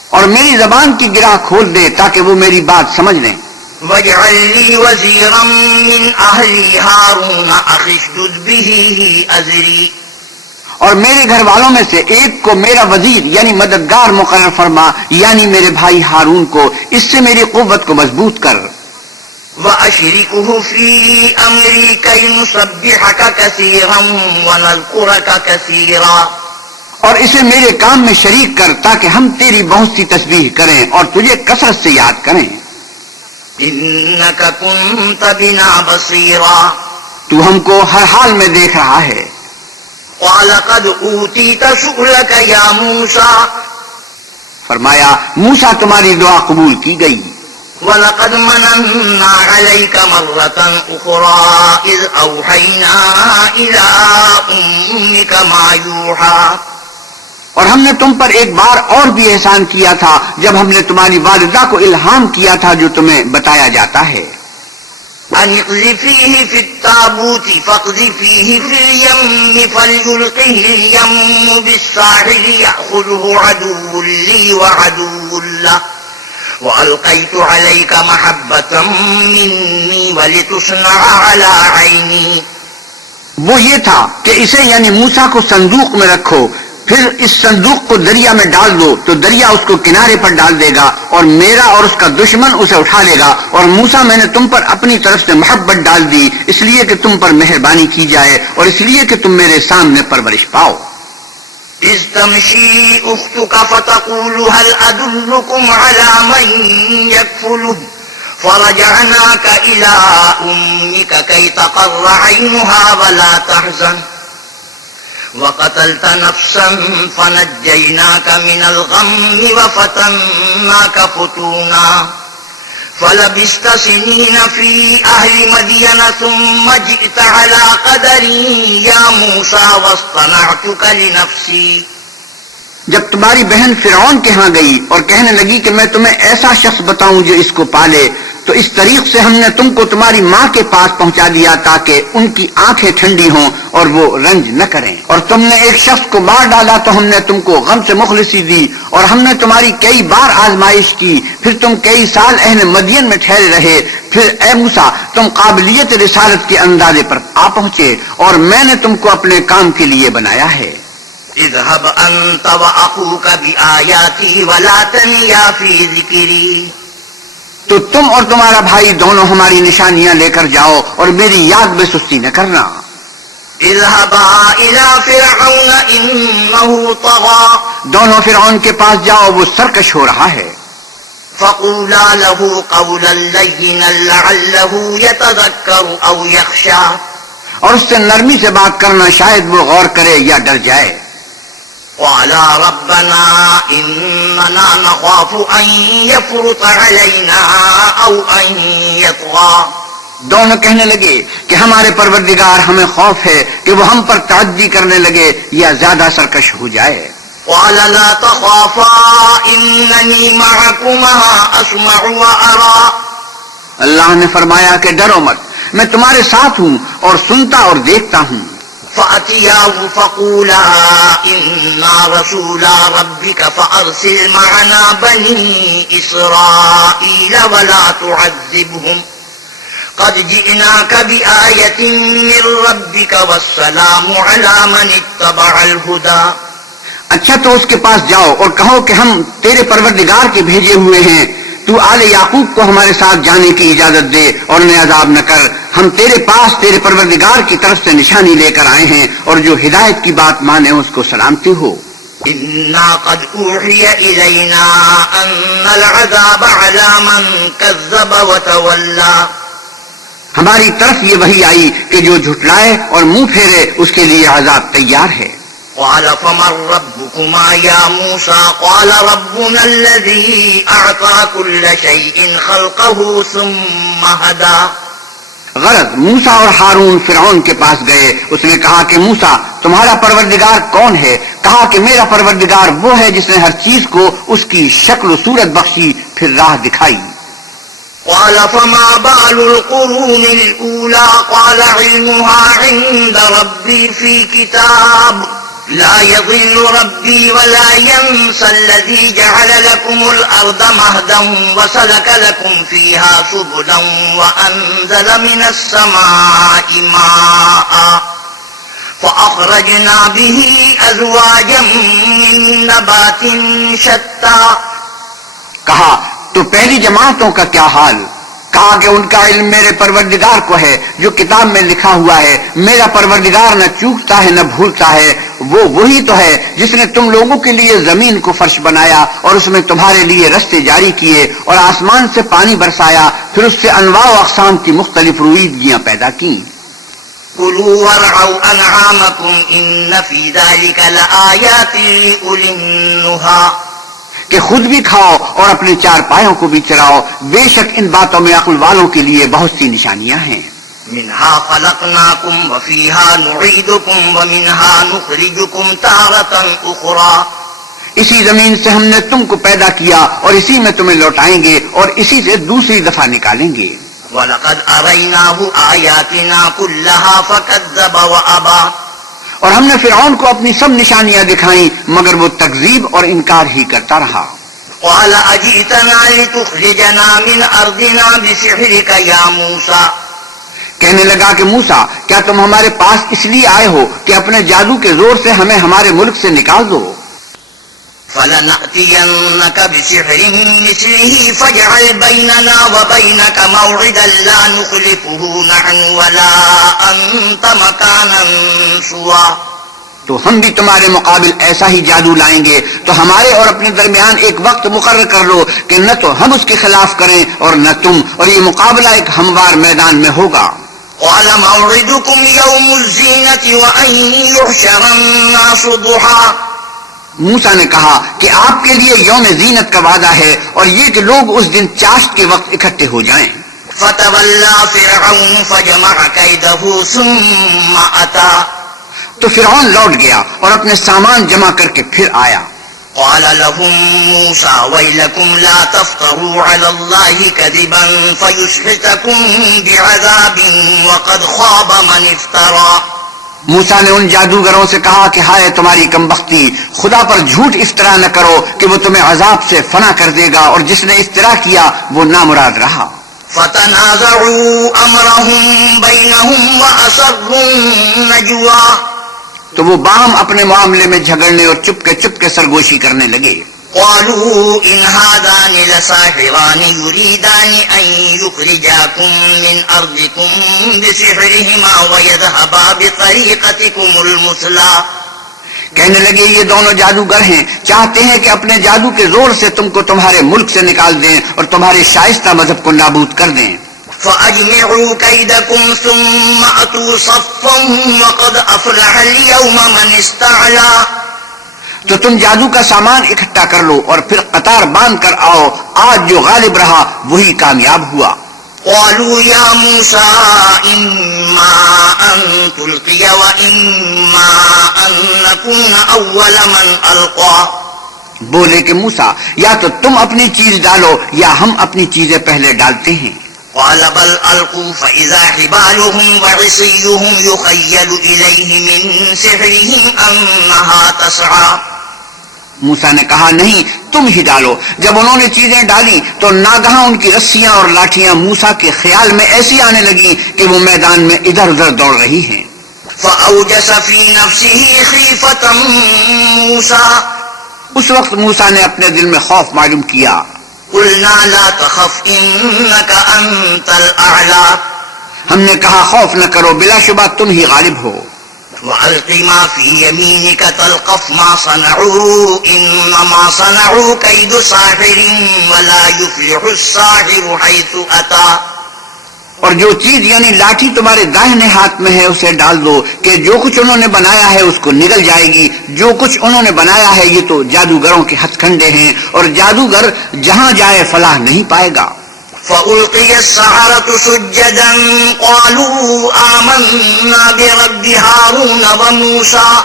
اور میری زبان کی گرہ کھول دے تاکہ وہ میری بات سمجھ لیں. واجعل لي وزيرا من أهلي هارون أخي اشدد به أزري. اور میرے گھر والوں میں سے ایک کو میرا وزیر یعنی مددگار مقرر فرما، یعنی میرے بھائی ہارون کو، اس سے میری قوت کو مضبوط کر. وأشركه في أمري كي نسبحك كثيرا ونذكرك كثيرا. اور اسے میرے کام میں شریک کر تاکہ ہم تیری بہت سی تسبیح کریں اور تجھے کثرت سے یاد کریں. إنك كنت بنا بصيرا. تو ہم کو ہر حال میں دیکھ رہا ہے. قال قد أوتيت سؤلك يا موسى. فرمایا موسیٰ تمہاری دعا قبول کی گئی. وَلَقَدْ مَنَنَّا عَلَيْكَ مَرَّةً أُخْرَى إِذْ أَوْحَيْنَا إِلَىٰ أُمِّكَ مَا يُوحَىٰ. اور ہم نے تم پر ایک بار اور بھی احسان کیا تھا جب ہم نے تمہاری والدہ کو الہام کیا تھا جو تمہیں بتایا جاتا ہے. أَنِ اقْذِفِيهِ فِي التَّابُوتِ فَاقْذِفِيهِ فِي الْيَمِّ فَلْيُلْقِهِ الْيَمُّ بِالسَّاحِلِ يَأْخُذْهُ عَدُوٌّ لِّي وَعَدُوٌّ لَّهُ وَأَلْقَيْتُ عَلَيْكَ مَحَبَّةً مِّنِّي وَلِتُصْنَعَ عَلَىٰ عَيْنِي. وہ یہ تھا کہ اسے یعنی موسیٰ کو صندوق میں رکھو، پھر اس صندوق کو دریا میں ڈال دو تو دریا اس کو کنارے پر ڈال دے گا اور میرا اور اس کا دشمن اسے اٹھا لے گا. اور موسیٰ میں نے تم پر اپنی طرف سے محبت ڈال دی اس لیے کہ تم پر مہربانی کی جائے اور اس لیے کہ تم میرے سامنے پرورش پاؤ. إذ تمشي أختك فتقول هل أدلكم على من يكفله فرجعناك إلى أمك كي تقر عينها ولا تحزن وقتلت نفسا فنجيناك من الغم وفتناك فتونا فلبثت سنين في أهل مدين ثم جئت على قدري يا موسى واصطنعتك لنفسي. جب تمہاری بہن فرعون کے ہاں گئی اور کہنے لگی کہ میں تمہیں ایسا شخص بتاؤں جو اس کو پالے، تو اس طریق سے ہم نے تم کو تمہاری ماں کے پاس پہنچا دیا تاکہ ان کی آنکھیں ٹھنڈی ہوں اور وہ رنج نہ کریں. اور تم نے ایک شخص کو مار ڈالا تو ہم نے تم کو غم سے مخلصی دی، اور ہم نے تمہاری کئی بار آزمائش کی، پھر تم کئی سال اہل مدین میں ٹھہرے رہے. پھر اے موسیٰ تم قابلیت رسالت کے اندازے پر آ پہنچے، اور میں نے تم کو اپنے کام کے لیے بنایا ہے. اذهب أنت وأخوك بآياتي ولا تنيا في ذكري. تو تم اور تمہارا بھائی دونوں ہماری نشانیاں لے کر جاؤ اور میری یاد میں سستی نہ کرنا. اذهبا إلى فرعون إنه طغى. دونوں فرعون کے پاس جاؤ، وہ سرکش ہو رہا ہے. فقولا له قولا لينا لعله يتذكر أو يخشى. اور اس سے نرمی سے بات کرنا، شاید وہ غور کرے یا ڈر جائے. قالا ربنا إننا نخاف أن يفرط علينا أو أن يطغى. دونوں کہنے لگے کہ ہمارے پروردگار ہمیں خوف ہے کہ وہ ہم پر تعدی کرنے لگے یا زیادہ سرکش ہو جائے. قال لا تخافا إنني معكما أسمع وأرى. اللہ نے فرمایا کہ ڈرو مت، میں تمہارے ساتھ ہوں اور سنتا اور دیکھتا ہوں. فأتياه فقولا إنا رسولا ربك فأرسل معنا بني إسرائيل ولا تعذبهم قد جئناك بآية من ربك والسلام على من اتبع الهدى. اچھا تو اس کے پاس جاؤ اور کہو کہ ہم تیرے پروردگار کے بھیجے ہوئے ہیں، تو آل یعقوب کو ہمارے ساتھ جانے کی اجازت دے اور انہیں عذاب نہ کر. ہم تیرے پاس تیرے پروردگار کی طرف سے نشانی لے کر آئے ہیں، اور جو ہدایت کی بات مانے اس کو سلامتی ہو. إنا قد أوحي إلينا أن العذاب على من كذب وتولى. ہماری طرف یہ وحی آئی کہ جو جھٹلائے اور منہ پھیرے اس کے لیے عذاب تیار ہے. قال فمن ربكما يا موسى قال ربنا الذي أعطى كل شيء خلقه ثم هدى. غرض موسیٰ اور ہارون فرعون کے پاس گئے. اس نے کہا کہ موسیٰ تمہارا پروردگار کون ہے؟ کہا کہ میرا پروردگار وہ ہے جس نے ہر چیز کو اس کی شکل و صورت بخشی، پھر راہ دکھائی. قال فما بال القرون الأولى قال علمها عند ربي في كتاب لا يضل ربي ولا ينسى الذي جعل لكم الأرض مهدا وسلك لكم فيها سبلا وأنزل من السماء ماء فأخرجنا به أزواجا من نبات شتى. کہا تو پہلی جماعتوں کا کیا حال؟ کہا کہ ان کا علم میرے پروردگار کو ہے جو کتاب میں لکھا ہوا ہے. میرا پروردگار نہ چوکتا ہے نہ بھولتا ہے. وہ وہی تو ہے جس نے تم لوگوں کے لیے زمین کو فرش بنایا اور اس میں تمہارے لیے رستے جاری کیے اور آسمان سے پانی برسایا، پھر اس سے انواع و اقسام کی مختلف رویدگیاں پیدا کی. كلوا وارعوا أنعامكم إن في ذلك لآيات لأولي النهى. کہ خود بھی کھاؤ اور اپنے چار پایوں کو بھی چراؤ، بے شک ان باتوں میں عقل والوں کے لیے بہت سی نشانیاں ہیں. منها خلقناكم وفيها نعيدكم ومنها نخرجكم تارة أخرى. اسی زمین سے ہم نے تم کو پیدا کیا اور اسی میں تمہیں لوٹائیں گے اور اسی سے دوسری دفعہ نکالیں گے. وَلَقَدْ أَرَيْنَاهُ آيَاتِنَا كُلَّهَا فَكَذَّبَ وَأَبَى. اور ہم نے فرعون کو اپنی سب نشانیاں دکھائیں مگر وہ تکذیب اور انکار ہی کرتا رہا. قَالَ أَجِئْتَنَا لِتُخْرِجَنَا مِنْ أَرْضِنَا بِسِحْرِكَ يَا مُوسَى. کہنے لگا کہ موسیٰ کیا تم ہمارے پاس اس لیے آئے ہو کہ اپنے جادو کے زور سے ہمیں ہمارے ملک سے نکال دو؟ فَلَنَأْتِيَنَّكَ بِسِحْرٍ مِثْلِهِ فَاجْعَلْ بَيْنَنَا وَبَيْنَكَ مَوْعِدًا لَا نُخْلِفُهُ نَحْنُ وَلَا أَنْتَ مَكَانًا سُوًى. تو ہم بھی تمہارے مقابل ایسا ہی جادو لائیں گے، تو ہمارے اور اپنے درمیان ایک وقت مقرر کر لو کہ نہ تو ہم اس کے خلاف کریں اور نہ تم، اور یہ مقابلہ ایک ہموار میدان میں ہوگا۔ قال موعدكم يوم الزينة وأن يحشر الناس ضحى موسیٰ نے کہا کہ آپ کے لیے یوم زینت کا وعدہ ہے اور یہ کہ لوگ اس دن چاشت کے وقت اکٹھے ہو جائیں۔ فتولى فرعون فجمع كيده ثم أتى تو فرعون لوٹ گیا اور اپنے سامان جمع کر کے پھر آیا۔ قال لهم موسى ويلكم لا تفتروا على الله كذبا فيسحتكم بعذاب وقد خاب من افترى۔ موسیٰ نے ان جادوگروں سے کہا کہ ہائے تمہاری کمبختی، خدا پر جھوٹ افطرا نہ کرو کہ وہ تمہیں عذاب سے فنا کر دے گا، اور جس نے افطرا کیا وہ نامراد رہا۔ فتنازعوا امرهم بينهم واسروا النجوى تو وہ باہم اپنے معاملے میں جھگڑنے اور چپ کے سرگوشی کرنے لگے۔ قالوا ان هذان لساحران يريدان ان يخرجاكم من ارضكم بسحرهما ويذهبا بطريقتكم المثلى۔ کہنے لگے یہ دونوں جادوگر ہیں، چاہتے ہیں کہ اپنے جادو کے زور سے تم کو تمہارے ملک سے نکال دیں اور تمہارے شائستہ مذہب کو نابود کر دیں۔ فَأَجْمِعُوا كَيْدَكُمْ ثُمَّ أَتُوا صَفًّا وَقَدْ أَفْلَحَ الْيَوْمَ مَنِ اسْتَعْلَىٰ۔ تو تم جادو کا سامان اکٹھا کر لو اور پھر قطار باندھ کر آؤ، آج جو غالب رہا وہی کامیاب ہوا۔ قالوا يا موسى إما أن تلقي وإما أن نكون أول من ألقى۔ بولے کہ موسیٰ یا تو تم اپنی چیز ڈالو یا ہم اپنی چیزیں پہلے ڈالتے ہیں۔ قال بل ألقوا فإذا حبالهم وعصيهم يخيل إليه من سحرهم أنها تسعى۔ موسیٰ نے کہا نہیں تم ہی ڈالو۔ جب انہوں نے چیزیں ڈالی تو ناگہاں ان کی رسیاں اور لاٹھیاں موسیٰ کے خیال میں ایسی آنے لگی کہ وہ میدان میں ادھر ادھر دوڑ رہی ہیں۔ فأوجس في نفسه خيفة موسى۔ اس وقت موسیٰ نے اپنے دل میں خوف معلوم کیا۔ قلنا لا تخف إنك أنت الأعلى۔ ہم نے کہا خوف نہ کرو، بلا شبہ تم ہی غالب ہو۔ وَأَلْقِ مَا فِي يَمِينِكَ تَلْقَفْ مَا صَنَعُوا إِنَّمَا صَنَعُوا كَيْدُ سَاحِرٍ وَلَا يُفْلِحُ السَّاحِرُ حَيْثُ أَتَى۔ اور جو چیز یعنی لاٹھی تمہارے داہنے ہاتھ میں ہے اسے ڈال دو کہ جو کچھ انہوں نے بنایا ہے اس کو نگل جائے گی۔ جو کچھ انہوں نے بنایا ہے یہ تو جادوگروں کے ہتھ کنڈے ہیں، اور جادوگر جہاں جائے فلاح نہیں پائے گا۔ فَأُلْقِيَ السَّحَرَةُ سُجَّدًا قَالُوا آمَنَّا بِرَبِّ هَارُونَ وَمُوسَىٰ۔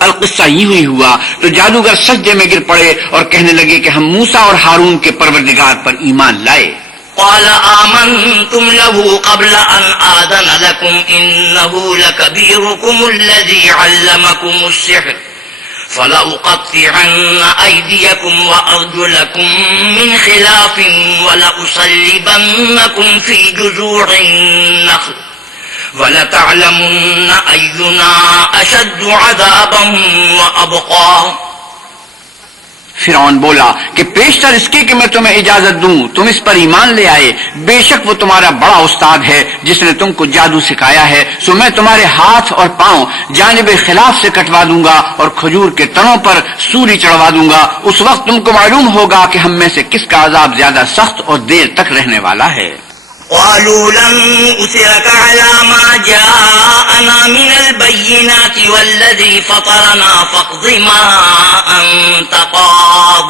القصہ یوں ہی ہوا تو جادوگر سجدے میں گر پڑے اور کہنے لگے کہ ہم موسیٰ اور ہارون کے پروردگار پر ایمان لائے۔ قال آمنتم له قبل أن آذن لكم إنه لكبيركم الذي علمكم السحر فلأقطعن أيديكم وأرجلكم من خلاف ولأصلبنكم في جذوع النخل وَلَتَعْلَمُنَّ أَيُّنَا أَشَدُّ عَذَابًا وَأَبْقَىٰ۔ فرعون بولا کہ پیشتر اس کے کہ میں تمہیں اجازت دوں تم اس پر ایمان لے آئے، بے شک وہ تمہارا بڑا استاد ہے جس نے تم کو جادو سکھایا ہے، سو میں تمہارے ہاتھ اور پاؤں جانب خلاف سے کٹوا دوں گا اور کھجور کے تنوں پر سولی چڑھوا دوں گا۔ اس وقت تم کو معلوم ہوگا کہ ہم میں سے کس کا عذاب زیادہ سخت اور دیر تک رہنے والا ہے۔ قالوا لن نؤثرك على ما جاءنا من البينات والذي فطرنا فاقض ما أنت قاض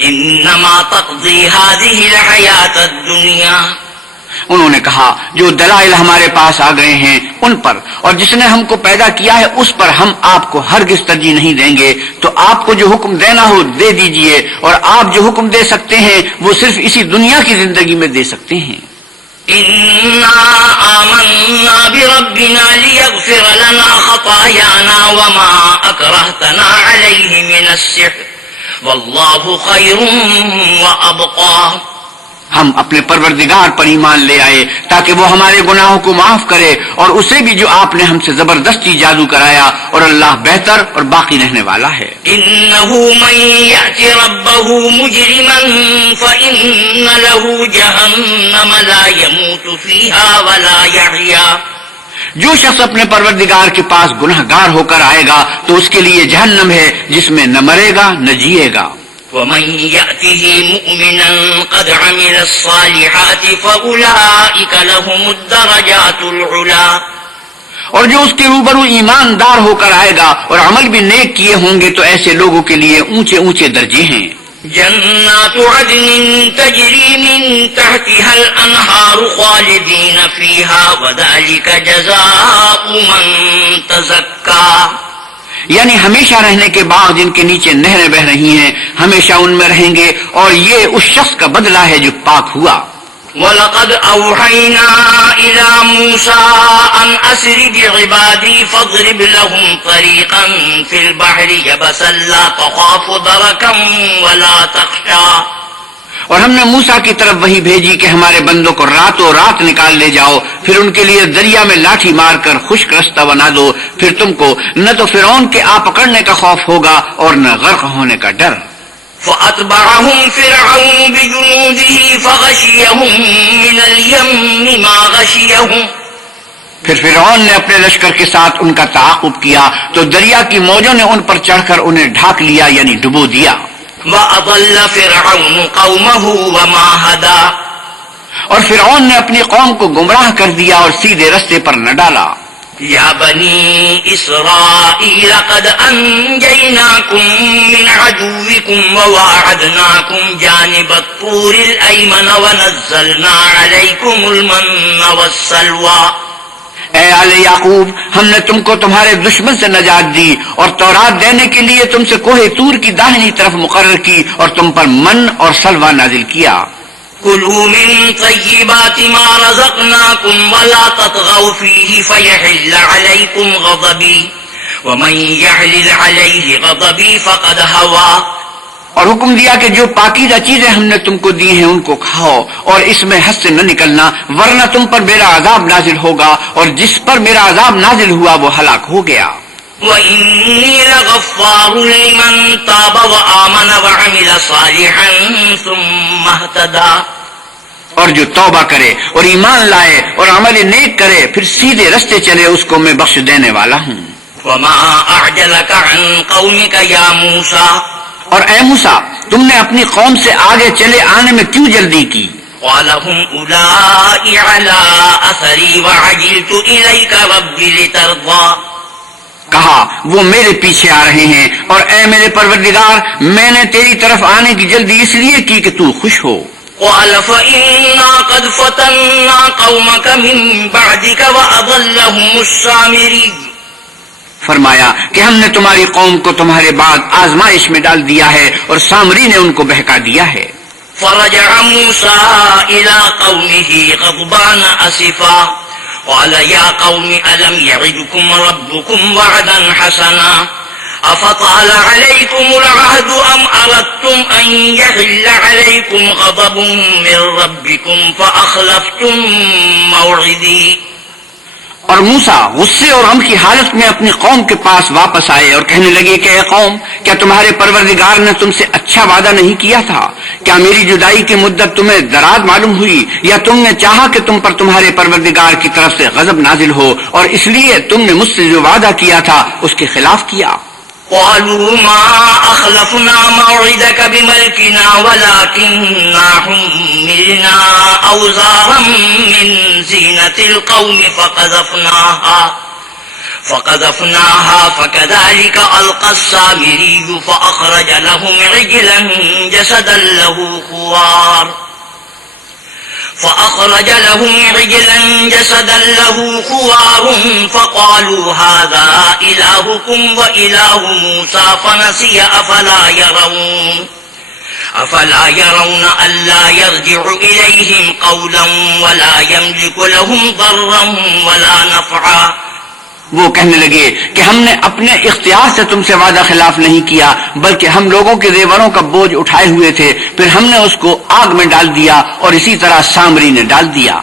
إنما تقضي هذه الحياة الدنيا۔ انہوں نے کہا جو دلائل ہمارے پاس آ گئے ہیں ان پر اور جس نے ہم کو پیدا کیا ہے اس پر ہم آپ کو ہرگز ترجیح نہیں دیں گے، تو آپ کو جو حکم دینا ہو دے دیجئے، اور آپ جو حکم دے سکتے ہیں وہ صرف اسی دنیا کی زندگی میں دے سکتے ہیں۔ إنا آمنا بربنا ليغفر لنا خطايانا وما أكرهتنا عليه من السحر والله خير وأبقى۔ ہم اپنے پروردگار پر ایمان لے آئے تاکہ وہ ہمارے گناہوں کو معاف کرے اور اسے بھی جو آپ نے ہم سے زبردستی جادو کرایا، اور اللہ بہتر اور باقی رہنے والا ہے۔ إنه من يأت ربه مجرما فإن له جهنم لا يموت فيها ولا يحيا۔ جو شخص اپنے پروردگار کے پاس گنہگار ہو کر آئے گا تو اس کے لیے جہنم ہے جس میں نہ مرے گا نہ جیے گا. ومن يأته مؤمنا قد عمل الصالحات فأولئك لهم الدرجات العلا. اور جو اس کے روبرو ایماندار ہو کر آئے گا اور عمل بھی نیک کیے ہوں گے تو ایسے لوگوں کے لیے اونچے اونچے درجے ہیں. جنات عدن تجری من تحتها الانہار خالدین فیہا وذلك جزاء من تزکا. یعنی ہمیشہ رہنے کے باغ جن کے نیچے نہریں بہ رہی ہیں ہمیشہ ان میں رہیں گے اور یہ اس شخص کا بدلہ ہے جو پاک ہوا. وَلَقَدْ أَوْحَيْنَا إِلَى مُوسَىٰ أَنْ أَسْرِ بِعِبَادِي فَاضْرِبْ لَهُمْ طَرِيقًا فِي الْبَحْرِ يَبَسًا لَا تَخَافُ دَرَكًا وَلَا تَخْشَىٰ. اور ہم نے موسیٰ کی طرف وہی بھیجی کہ ہمارے بندوں کو راتوں رات نکال لے جاؤ، پھر ان کے لیے دریا میں لاٹھی مار کر خشک رستہ بنا دو، پھر تم کو نہ تو فرعون کے آ پکڑنے کا خوف ہوگا اور نہ غرق ہونے کا ڈر. فَأَتْبَعَهُمْ فِرْعَوْنُ بِجُنُودِهِ فَغَشِيَهُم مِّنَ الْيَمِّ مَا غَشِيَهُم. پھر فرعون نے اپنے لشکر کے ساتھ ان کا تعاقب کیا تو دریا کی موجوں نے ان پر چڑھ کر انہیں ڈھانک لیا یعنی ڈبو دیا. وَأَضَلَّ فِرْعَوْنُ قَوْمَهُ وَمَا هَدَىٰ. اور فرعون نے اپنی قوم کو گمراہ کر دیا اور سیدھے رستے پر نہ ڈالا. یا بنی اسرائیل قد انجیناکم من عدوکم وواعدناکم جانب الطور الایمن ونزلنا علیکم المن والسلوى. اے آل یعقوب، ہم نے تم کو تمہارے دشمن سے نجات دی اور تورات دینے کے لیے تم سے کوہ طور کی داہنی طرف مقرر کی اور تم پر من اور سلوہ نازل کیا. کلوا من طیبات ما رزقناکم ولا تطغوا فیہ فیحل علیکم غضبی ومن یحلل علیہ غضبی فقد ہوا. اور حکم دیا کہ جو پاکیزہ چیزیں ہم نے تم کو دی ہیں ان کو کھاؤ اور اس میں حد سے نہ نکلنا ورنہ تم پر میرا عذاب نازل ہوگا اور جس پر میرا عذاب نازل ہوا وہ ہلاک ہو گیا. وَإِنِّي لَغَفَّارٌ لِمَن تَابَ وَآمَنَ وَعَمِلَ صَالِحًا ثُمَّ اهْتَدَىٰ. اور جو توبہ کرے اور ایمان لائے اور عمل نیک کرے پھر سیدھے رستے چلے اس کو میں بخش دینے والا ہوں. وَمَا أَعْجَلَكَ عَن قَوْمِكَ يَا مُوسَىٰ. اور اے موسیٰ، تم نے اپنی قوم سے آگے چلے آنے میں کیوں جلدی کی؟ قَالَ هُمْ أُولَٰئِ عَلَىٰ أَثَرِي وَعَجِلْتُ إِلَيْكَ رَبِّ لِتَرْضَىٰ. کہا وہ میرے پیچھے آ رہے ہیں اور اے میرے پروردگار میں نے تیری طرف آنے کی جلدی اس لیے کی کہ تو خوش ہو. قَالَ فَإِنَّا قَدْ فَتَنَّا قَوْمَكَ مِن بَعْدِكَ وَأَضَلَّهُمُ السَّامِرِيُّ. فرمایا کہ ہم نے تمہاری قوم کو تمہارے بعد آزمائش میں ڈال دیا ہے اور سامری نے ان کو بہکا دیا ہے. فرجع موسى إلى قومه غضبان أسفا قال يا قوم ألم يعدكم ربكم وعدا حسنا أفطال عليكم العهد أم أردتم أن يحل عليكم غضب من ربكم فأخلفتم موعدي. اور موسیٰ غصے اور غم کی حالت میں اپنی قوم کے پاس واپس آئے اور کہنے لگے کہ اے قوم، کیا تمہارے پروردگار نے تم سے اچھا وعدہ نہیں کیا تھا؟ کیا میری جدائی کی مدت تمہیں دراز معلوم ہوئی یا تم نے چاہا کہ تم پر تمہارے پروردگار کی طرف سے غضب نازل ہو اور اس لیے تم نے مجھ سے جو وعدہ کیا تھا اس کے خلاف کیا؟ قالوا ما أخلفنا موعدك بملكنا ولكننا حملنا أوزارا من زينة القوم فقذفناها فكذلك ألقى السامري فأخرج لهم عجلا جسدا له خوار فقالوا هذا إلهكم وإله موسى فنسي أفلا يرون ألا يرجع إليهم قولا ولا يملك لهم ضرا ولا نفعا. وہ کہنے لگے کہ ہم نے اپنے اختیار سے تم سے وعدہ خلاف نہیں کیا بلکہ ہم لوگوں کے زیوروں کا بوجھ اٹھائے ہوئے تھے، پھر ہم نے اس کو آگ میں ڈال دیا اور اسی طرح سامری نے ڈال دیا.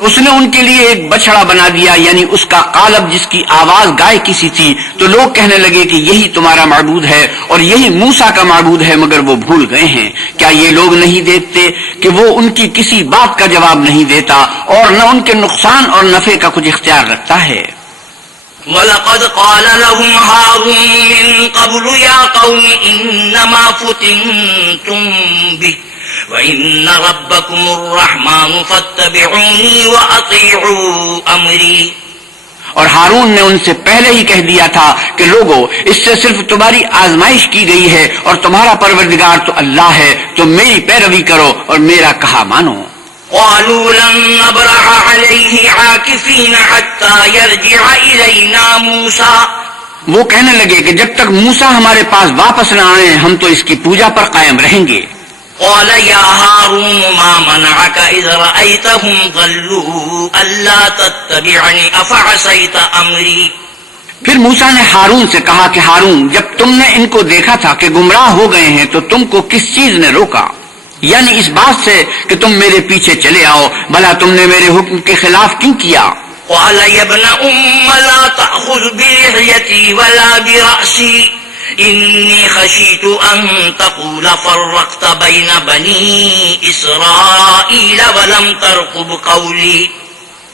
اس نے ان کے لیے ایک بچڑا بنا دیا، یعنی اس کا قالب جس کی آواز گائے کی سی تھی، تو لوگ کہنے لگے کہ یہی تمہارا معبود ہے اور یہی موسیٰ کا معبود ہے، مگر وہ بھول گئے ہیں۔ کیا یہ لوگ نہیں دیکھتے کہ وہ ان کی کسی بات کا جواب نہیں دیتا اور نہ ان کے نقصان اور نفع کا کچھ اختیار رکھتا ہے؟ وَلَقَدْ قَالَ لَهُمْ هَارُونُ مِن قَبْلُ يَا قَوْمِ إِنَّمَا فُتِنْتُمْ بِهِ وَإِنَّ رَبَّكُمُ الرَّحْمَنُ فَاتَّبِعُونِي وَأَطِيعُوا أَمْرِي۔ اور ہارون نے ان سے پہلے ہی کہہ دیا تھا کہ لوگو، اس سے صرف تمہاری آزمائش کی گئی ہے اور تمہارا پروردگار تو اللہ ہے، تو میری پیروی کرو اور میرا کہا مانو۔ قالوا لن نبرح عليه عاكفين حتى يرجع إلينا موسى۔ وہ کہنے لگے کہ جب تک موسیٰ ہمارے پاس واپس نہ آئے ہم تو اس کی پوجا پر قائم رہیں گے۔ قال يا هارون ما منعك إذ رأيتهم ضلوا ألا تتبعني أفعصيت أمري۔ پھر موسیٰ نے ہارون سے کہا کہ ہارون، جب تم نے ان کو دیکھا تھا کہ گمراہ ہو گئے ہیں تو تم کو کس چیز نے روکا؟ یعنی اس بات سے کہ تم میرے پیچھے چلے آؤ، بھلا تم نے میرے حکم کے خلاف کیوں کیا؟ قال يا ابن لا تأخذ بلحيتي ولا برأسي إني خشيت أن تقول فرقت بين بني إسرائيل ولم ترقب قولي۔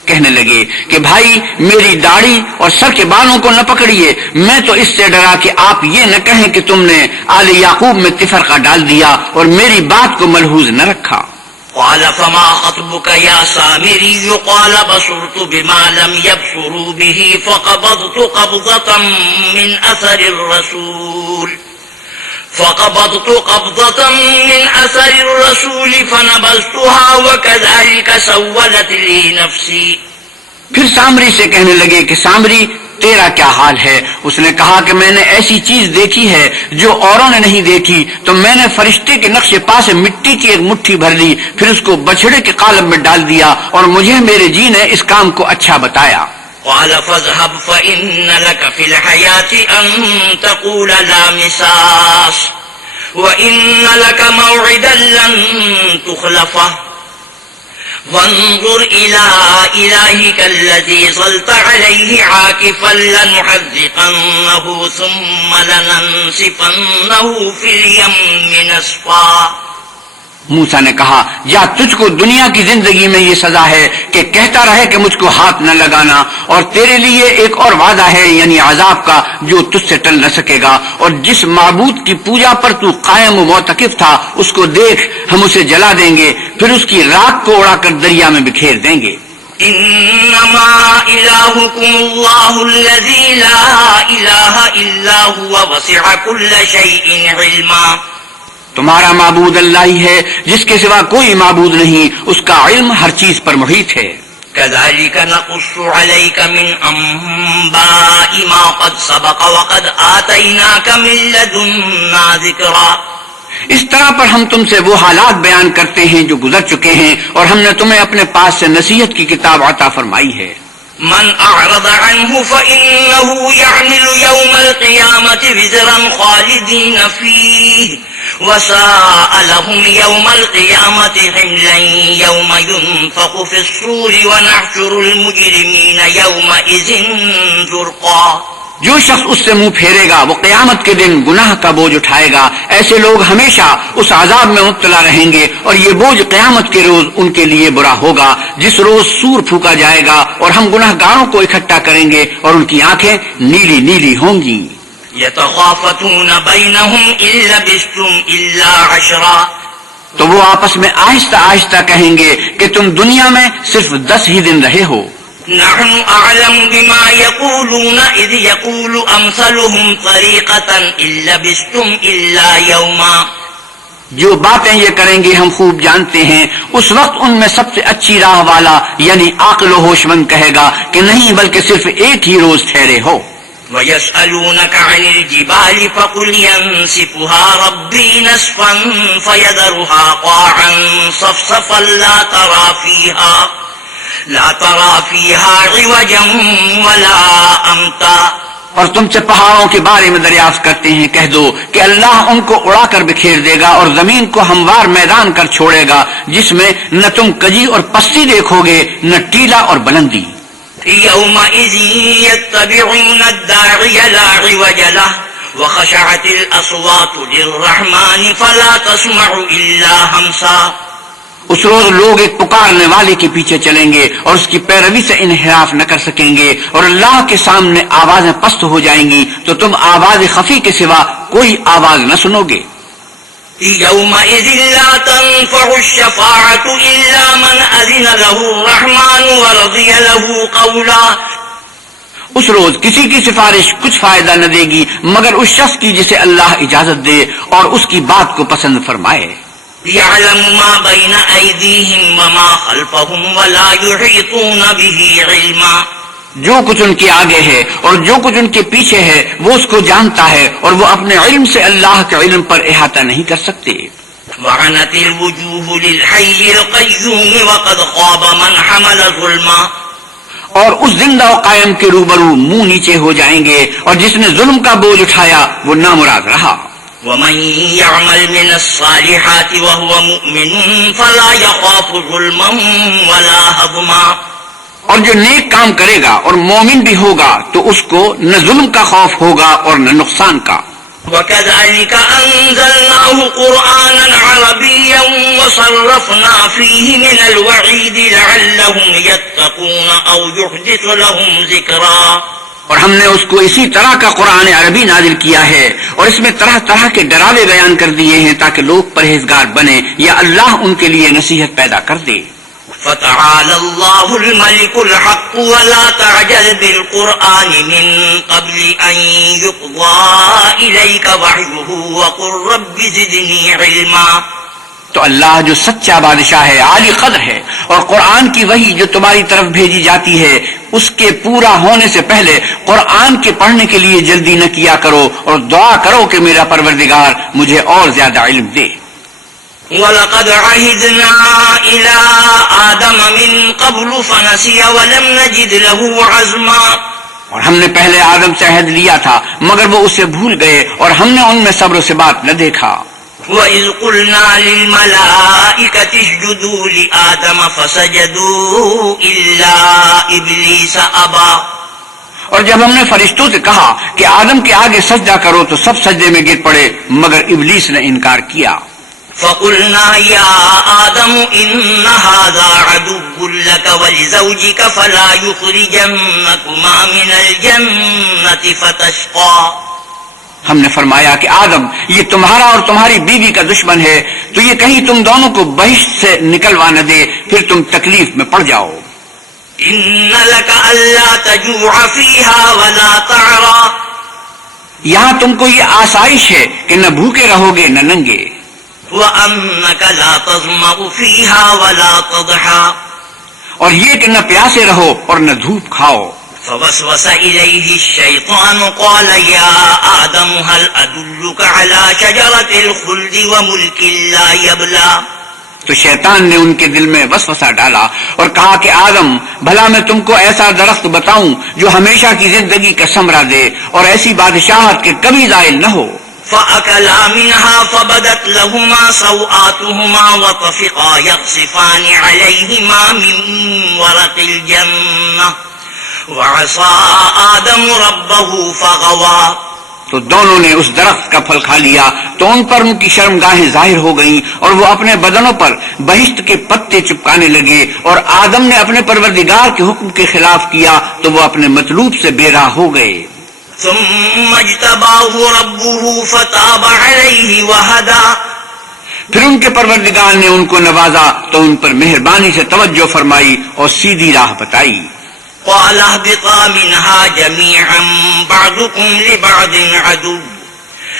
کہنے لگے کہ بھائی میری داڑھی اور سر کے بالوں کو نہ پکڑیے، میں تو اس سے ڈرا کہ آپ یہ نہ کہیں کہ تم نے آل یعقوب میں تفرقہ ڈال دیا اور میری بات کو ملحوظ نہ رکھا۔ قال فما خطبك يا سامري؟ قال بصرت بما لم يبصروا به فقبضت قبضة من أثر الرسول فنبذتها وكذلك سولت لي نفسي۔ پھر سامری سے کہنے لگے کہ سامری تیرا کیا حال ہے؟ اس نے کہا کہ میں نے ایسی چیز دیکھی ہے جو اوروں نے نہیں دیکھی، تو میں نے فرشتے کے نقش پا سے مٹی کی ایک مٹھی بھر لی، پھر اس کو بچڑے کے قالب میں ڈال دیا اور مجھے میرے جی نے اس کام کو اچھا بتایا۔ قال فاذهب فإن لك في الحياة أن تقول لا مساس وإن لك موعدا لن تخلفه وانظر إلى إلهك الذي ظلت عليه عاكفا لنحرقنه ثم لننسفنه في اليم نسفا۔ موسیٰ نے کہا یا تجھ کو دنیا کی زندگی میں یہ سزا ہے کہ کہتا رہے کہ مجھ کو ہاتھ نہ لگانا، اور تیرے لیے ایک اور وعدہ ہے یعنی عذاب کا جو تجھ سے ٹل نہ سکے گا، اور جس معبود کی پوجا پر تو قائم و معتکف تھا اس کو دیکھ، ہم اسے جلا دیں گے، پھر اس کی راکھ کو اڑا کر دریا میں بکھیر دیں گے۔ انما الہکم اللہ الذی لا الہ الا هو وسع كل شیء علما۔ تمہارا معبود اللہ ہی ہے جس کے سوا کوئی معبود نہیں، اس کا علم ہر چیز پر محیط ہے۔ كذلك نقص عليك من أنباء ما قد سبق وقد آتيناك من لدنا ذكرا۔ اس طرح پر ہم تم سے وہ حالات بیان کرتے ہیں جو گزر چکے ہیں، اور ہم نے تمہیں اپنے پاس سے نصیحت کی کتاب عطا فرمائی ہے۔ من أعرض عنه فإنه يحمل يوم القيامة وزرا خالدين فيه وساء لهم يوم القيامة حملا يوم ينفخ في الصور ونحشر المجرمين يومئذ زرقا۔ جو شخص اس سے منہ پھیرے گا وہ قیامت کے دن گناہ کا بوجھ اٹھائے گا، ایسے لوگ ہمیشہ اس عذاب میں مبتلا رہیں گے، اور یہ بوجھ قیامت کے روز ان کے لیے برا ہوگا جس روز سور پھونکا جائے گا اور ہم گناہ گاروں کو اکٹھا کریں گے اور ان کی آنکھیں نیلی نیلی ہوں گی۔ يتخافتون بينهم إن لبثتم إلا عشرا۔ تو وہ آپس میں آہستہ آہستہ کہیں گے کہ تم دنیا میں صرف 10 ہی دن رہے ہو۔ نحن أعلم بما يقولون إذ يقول أمثلهم طريقة إن لبثتم إلا يوما۔ جو باتیں یہ کریں گے ہم خوب جانتے ہیں، اس وقت ان میں سب سے اچھی راہ والا یعنی عاقل و ہوش مند کہے گا کہ نہیں بلکہ صرف ایک ہی روز ٹھہرے ہو۔ وَيَسْأَلُونَكَ عَنِ الْجِبَالِ فَقُلْ يَنسِفُهَا رَبِّي نَسْفًا فَيَذَرُهَا قَاعًا صَفْصَفًا لَا تَرَى فِيهَا عِوَجًا وَلَا أَمْتًا۔ اور تم سے پہاڑوں کے بارے میں دریافت کرتے ہیں، کہہ دو کہ اللہ ان کو اڑا کر بکھیر دے گا اور زمین کو ہموار میدان کر چھوڑے گا، جس میں نہ تم کجی اور پستی دیکھو گے نہ ٹیلا اور بلندی۔ يومئذ يتبعون الداعي لا عوج له وخشعت الأصوات للرحمن فلا تسمع إلا همسا۔ اس روز لوگ ایک پکارنے والے کے پیچھے چلیں گے اور اس کی پیروی سے انحراف نہ کر سکیں گے، اور اللہ کے سامنے آوازیں پست ہو جائیں گی تو تم آواز خفی کے سوا کوئی آواز نہ سنو گے۔ يومئذ لا تنفع الشفاعة إلا من أذن له الرحمن ورضي له قولا۔ اس روز کسی کی سفارش کچھ فائدہ نہ دے گی مگر اس شخص کی جسے اللہ اجازت دے اور اس کی بات کو پسند فرمائے۔ يعلم ما بين أيديهم وما خلفهم ولا يحيطون به علما۔ جو کچھ ان کے آگے ہے اور جو کچھ ان کے پیچھے ہے وہ اس کو جانتا ہے، اور وہ اپنے علم سے اللہ کے علم پر احاطہ نہیں کر سکتے۔ وعنت الوجوه للحي القيوم وقد خاب من حمل ظلما۔ اور اس زندہ و قائم کے روبرو منہ نیچے ہو جائیں گے، اور جس نے ظلم کا بوجھ اٹھایا وہ نامراد رہا۔ ومن يعمل من الصالحات وهو مؤمن فلا يخاف ظلما ولا هضما۔ اور جو نیک کام کرے گا اور مومن بھی ہوگا تو اس کو نہ ظلم کا خوف ہوگا اور نہ نقصان کا۔ وكذلك أنزلناه قرآنا عربيا وصرفنا فيه من الوعيد لعلهم يتقون أو يحدث لهم ذكرا۔ اور ہم نے اس کو اسی طرح کا قرآن عربی نازل کیا ہے، اور اس میں طرح طرح کے ڈراوے بیان کر دیے ہیں تاکہ لوگ پرہیزگار بنے یا اللہ ان کے لیے نصیحت پیدا کر دے۔ فتعالى الله الملك الحق ولا تعجل بالقرآن من قبل أن يقضى إليك وحيه وقل رب زدني علما۔ تو اللہ جو سچا بادشاہ ہے، عالی قدر ہے، اور قرآن کی وحی جو تمہاری طرف بھیجی جاتی ہے اس کے پورا ہونے سے پہلے قرآن کے پڑھنے کے لیے جلدی نہ کیا کرو، اور دعا کرو کہ میرا پروردگار مجھے اور زیادہ علم دے۔ وَلَقَدْ عَهِدْنَا إِلَىٰ آدَمَ مِن قَبْلُ فَنَسِيَ وَلَمْ نَجِدْ لَهُ عَزْمًا۔ اور ہم نے پہلے آدم سے عہد لیا تھا مگر وہ اسے بھول گئے، اور ہم نے ان میں صبر سے بات نہ دیکھا۔ وَإِذْ قُلْنَا لِلْمَلَائِكَةِ اسْجُدُوا لِآدَمَ فَسَجَدُوا إِلَّا إِبْلِيسَ أَبَىٰ۔ اور جب ہم نے فرشتوں سے کہا کہ آدم کے آگے سجدہ کرو تو سب سجدے میں گر پڑے مگر ابلیس نے انکار کیا۔ فَقُلْنَا يَا آدَمُ إِنَّ هَٰذَا عَدُوٌّ لَّكَ وَلِزَوْجِكَ فَلَا يُخْرِجَنَّكُمَا مِنَ الْجَنَّةِ فَتَشْقَىٰ۔ ہم نے فرمایا کہ آدم یہ تمہارا اور تمہاری بیوی کا دشمن ہے، تو یہ کہیں تم دونوں کو بہشت سے نکلوا نہ دے، پھر تم تکلیف میں پڑ جاؤ۔ إِنَّ لَكَ أَلَّا تَجُوعَ فِيهَا وَلَا تَعْرَىٰ۔ یہاں تم کو یہ آسائش ہے کہ نہ بھوکے رہو گے نہ ننگے، وَأَنَّكَ لَا تَظْمَأُ فِيهَا وَلَا تَضْحَىٰ۔ اور یہ کہ نہ پیاسے رہو اور نہ دھوپ کھاؤ۔ فوسوس إليه الشيطان قال يا آدم هل أدلك على شجرة الخلد وملك لا يبلى۔ تو شیطان نے ان کے دل میں وسوسہ ڈالا اور کہا کہ آدم بھلا میں تم کو ایسا درخت بتاؤں جو ہمیشہ کی زندگی کا ثمرہ دے اور ایسی بادشاہت کے کبھی زائل نہ ہو۔ فأكلا منها فبدت لهما سوآتهما وطفقا يخصفان عليهما من ورق الجنة وعصى آدم ربه فغوى۔ تو دونوں نے اس درخت کا پھل کھا لیا تو ان پر ان کی شرمگاہیں ظاہر ہو گئیں اور وہ اپنے بدنوں پر بہشت کے پتے چپکانے لگے، اور آدم نے اپنے پروردگار کے حکم کے خلاف کیا تو وہ اپنے مطلوب سے بے راہ ہو گئے۔ ثم اجتباه ربه فتاب عليه وهدى۔ پھر ان کے پروردگار نے ان کو نوازا تو ان پر مہربانی سے توجہ فرمائی اور سیدھی راہ بتائی۔ قال اهبطا منها جميعا بعضكم لبعض عدو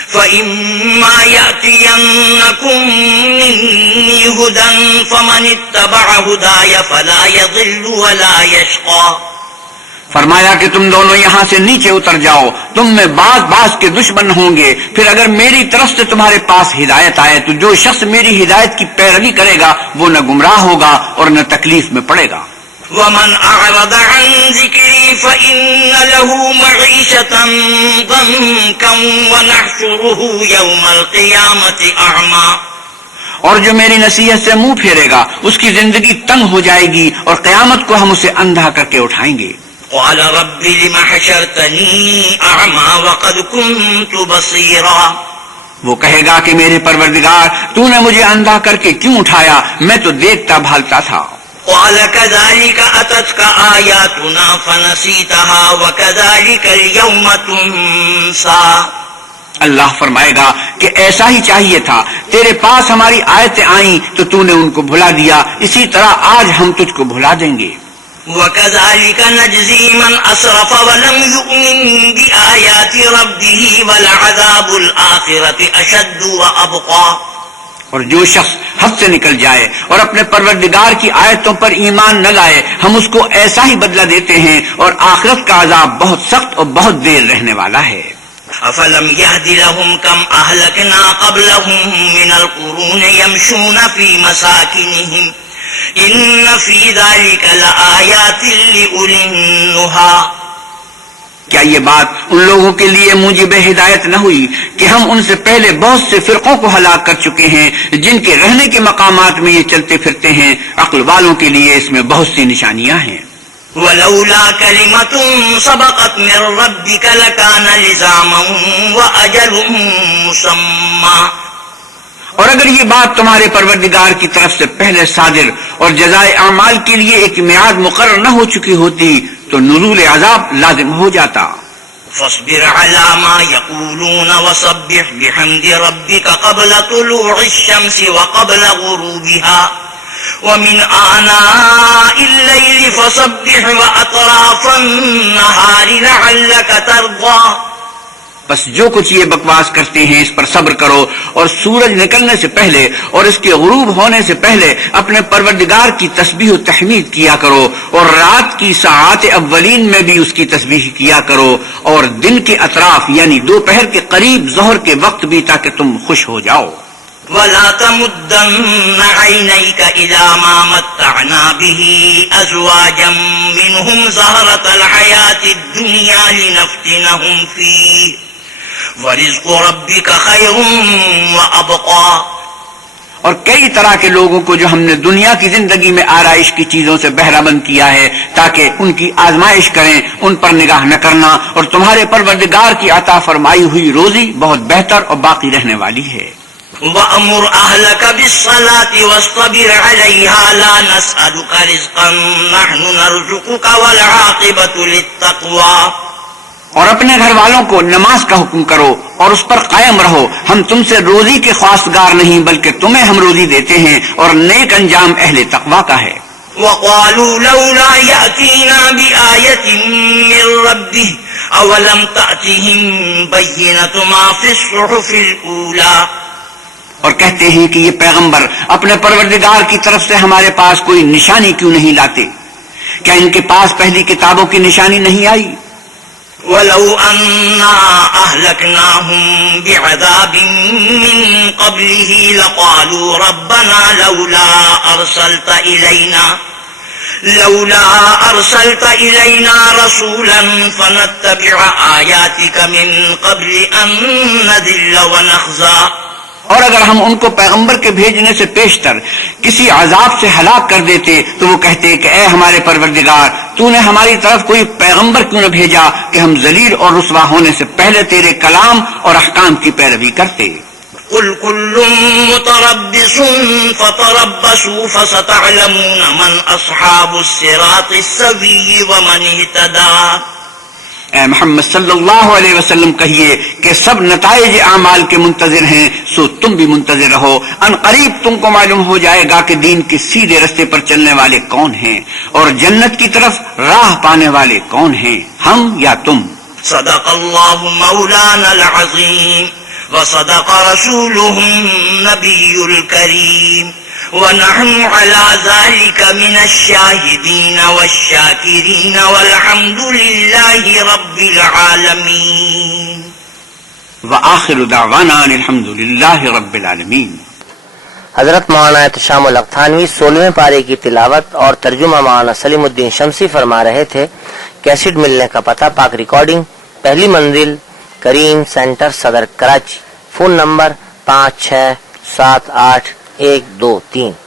فإما يأتينكم مني هدى فمن اتبع هداي فلا يضل ولا يشقى۔ فرمایا کہ تم دونوں یہاں سے نیچے اتر جاؤ، تم میں بعض کے دشمن ہوں گے، پھر اگر میری طرف سے تمہارے پاس ہدایت آئے تو جو شخص میری ہدایت کی پیروی کرے گا وہ نہ گمراہ ہوگا اور نہ تکلیف میں پڑے گا۔ ومن أعرض عن ذكري فإن له معيشة ضنكا ونحشره يوم القيامة أعمى. اور جو میری نصیحت سے منہ پھیرے گا اس کی زندگی تنگ ہو جائے گی اور قیامت کو ہم اسے اندھا کر کے اٹھائیں گے. قال رب لم حشرتني أعمى وقد كنت بصيرا. وہ کہے گا کہ میرے پروردگار تو نے مجھے اندھا کر کے کیوں اٹھایا، میں تو دیکھتا بھالتا تھا. قال كذلك أتتك آياتنا فنسيتها وكذلك اليوم تنسى. اللہ فرمائے گا کہ ایسا ہی چاہیے تھا، تیرے پاس ہماری آیتیں آئیں تو نے ان کو بھلا دیا، اسی طرح آج ہم تجھ کو بھلا دیں گے. وَكَذَلِكَ نَجْزِي مَنْ أَسْرَفَ وَلَمْ يُؤْمِنْ بِآيَاتِ رَبِّهِ وَلَعَذَابُ الْآخِرَةِ أَشَدُّ وَأَبْقَى. اور جو شخص حد سے نکل جائے اور اپنے پروردگار کی آیتوں پر ایمان نہ لائے ہم اس کو ایسا ہی بدلہ دیتے ہیں، اور آخرت کا عذاب بہت سخت اور بہت دیر رہنے والا ہے. أَفَلَمْ يَهْدِ لَهُمْ كَمْ أَهْلَكْنَا قَبْلَهُمْ مِنَ الْقُرُونِ يَمْشُونَ فِي مَسَاكِنِهِمْ إِنَّ فِي ذَلِكَ لَآيَاتٍ لِأُولِي النُّهَىٰ. کیا یہ بات ان لوگوں کے لیے موجب ہدایت نہ ہوئی کہ ہم ان سے پہلے بہت سے فرقوں کو ہلاک کر چکے ہیں جن کے رہنے کے مقامات میں یہ چلتے پھرتے ہیں؟ عقل والوں کے لیے اس میں بہت سی نشانیاں ہیں. وَلَوْلَا كَلِمَةٌ سَبَقَتْ مِن رَّبِّكَ لَكَانَ لِزَامًا وَأَجَلٌ مُّسَمًّى. اور اگر یہ بات تمہارے پروردگار کی طرف سے پہلے صادر اور جزائے اعمال کے لیے ایک میعاد مقرر نہ ہو چکی ہوتی تو نزول عذاب لازم ہو جاتا. فاصبر على ما يقولون وسبح بحمد ربك قبل طلوع الشمس وقبل غروبها ومن آناء الليل فسبح وأطراف النهار لعلك ترضى. بس جو کچھ یہ بکواس کرتے ہیں اس پر صبر کرو، اور سورج نکلنے سے پہلے اور اس کے غروب ہونے سے پہلے اپنے پروردگار کی تسبیح و تحمید کیا کرو، اور رات کی ساعات اولین میں بھی اس کی تسبیح کیا کرو، اور دن کے اطراف یعنی دوپہر کے قریب ظہر کے وقت بھی، تاکہ تم خوش ہو جاؤ. ولا تمدن عينيك إلى ما متعنا به أزواجا منهم زهرة الحياة الدنيا لنفتنهم فيه ورزق ربك خير وأبقى. اور کئی طرح کے لوگوں کو جو ہم نے دنیا کی زندگی میں آرائش کی چیزوں سے بہرہ مند کیا ہے تاکہ ان کی آزمائش کریں، ان پر نگاہ نہ کرنا، اور تمہارے پروردگار کی عطا فرمائی ہوئی روزی بہت بہتر اور باقی رہنے والی ہے. وَأَمُرْ أَهْلَكَ بِالصَّلَاةِ وَاصْطَبِرْ عَلَيْهَا لَا نَسْأَلُكَ رِزْقًا نَحْنُ نَرْزُقُكَ وَالْعَاقِبَةُ لِلتَّقْوَىٰ. اور اپنے گھر والوں کو نماز کا حکم کرو اور اس پر قائم رہو، ہم تم سے روزی کے خواستگار نہیں بلکہ تمہیں ہم روزی دیتے ہیں، اور نیک انجام اہل تقویٰ کا ہے. وَقَالُوا لَوْلَا يَأْتِينَا بِآيَةٍ مِّن رَّبِّهِ أَوَلَمْ تَأْتِهِم بَيِّنَةُ مَا فِي الصُّحُفِ الْأُولَىٰ. اور کہتے ہیں کہ یہ پیغمبر اپنے پروردگار کی طرف سے ہمارے پاس کوئی نشانی کیوں نہیں لاتے؟ کیا ان کے پاس پہلی کتابوں کی نشانی نہیں آئی؟ وَلَوْ أَنَّا أَهْلَكْنَاهُمْ بِعَذَابٍ مِّن قَبْلِهِ لَقَالُوا رَبَّنَا لَوْلَا أَرْسَلْتَ إِلَيْنَا رَسُولًا فَنَتَّبِعَ آيَاتِكَ مِن قَبْلِ أَن نَّذِلَّ وَنَخْزَىٰ. اور اگر ہم ان کو پیغمبر کے بھیجنے سے پیشتر کسی عذاب سے ہلاک کر دیتے تو وہ کہتے کہ اے ہمارے پروردگار، تو نے ہماری طرف کوئی پیغمبر کیوں نہ بھیجا کہ ہم ذلیل اور رسوا ہونے سے پہلے تیرے کلام اور احکام کی پیروی کرتے. قُلْ كُلٌّ مُّتَرَبِّصٌ فَتَرَبَّصُوا فَسَتَعْلَمُونَ مَنْ أَصْحَابُ الصِّرَاطِ السَّوِيِّ وَمَنِ اهْتَدَىٰ. اے محمد صلی اللہ علیہ وسلم کہیے کہ سب نتائج اعمال کے منتظر ہیں، سو تم بھی منتظر رہو. ان قریب تم کو معلوم ہو جائے گا کہ دین کے سیدھے رستے پر چلنے والے کون ہیں اور جنت کی طرف راہ پانے والے کون ہیں، ہم یا تم. صدق اللہ مولانا العظیم وصدق رسوله النبی الکریم ونحن على ذلك من الشاهدين والشاكرين والحمد لله رب العالمين. وآخر دعوانا الحمد لله رب العالمين. حضرت مولانا احتشام الحق 16ویں پارے کی تلاوت اور ترجمہ مولانا سلیم الدین شمسی فرما رہے تھے۔ کیسٹ ملنے کا پتہ پاک ریکارڈنگ، پہلی منزل، کریم سینٹر، صدر کراچی۔ Phone number 5678 123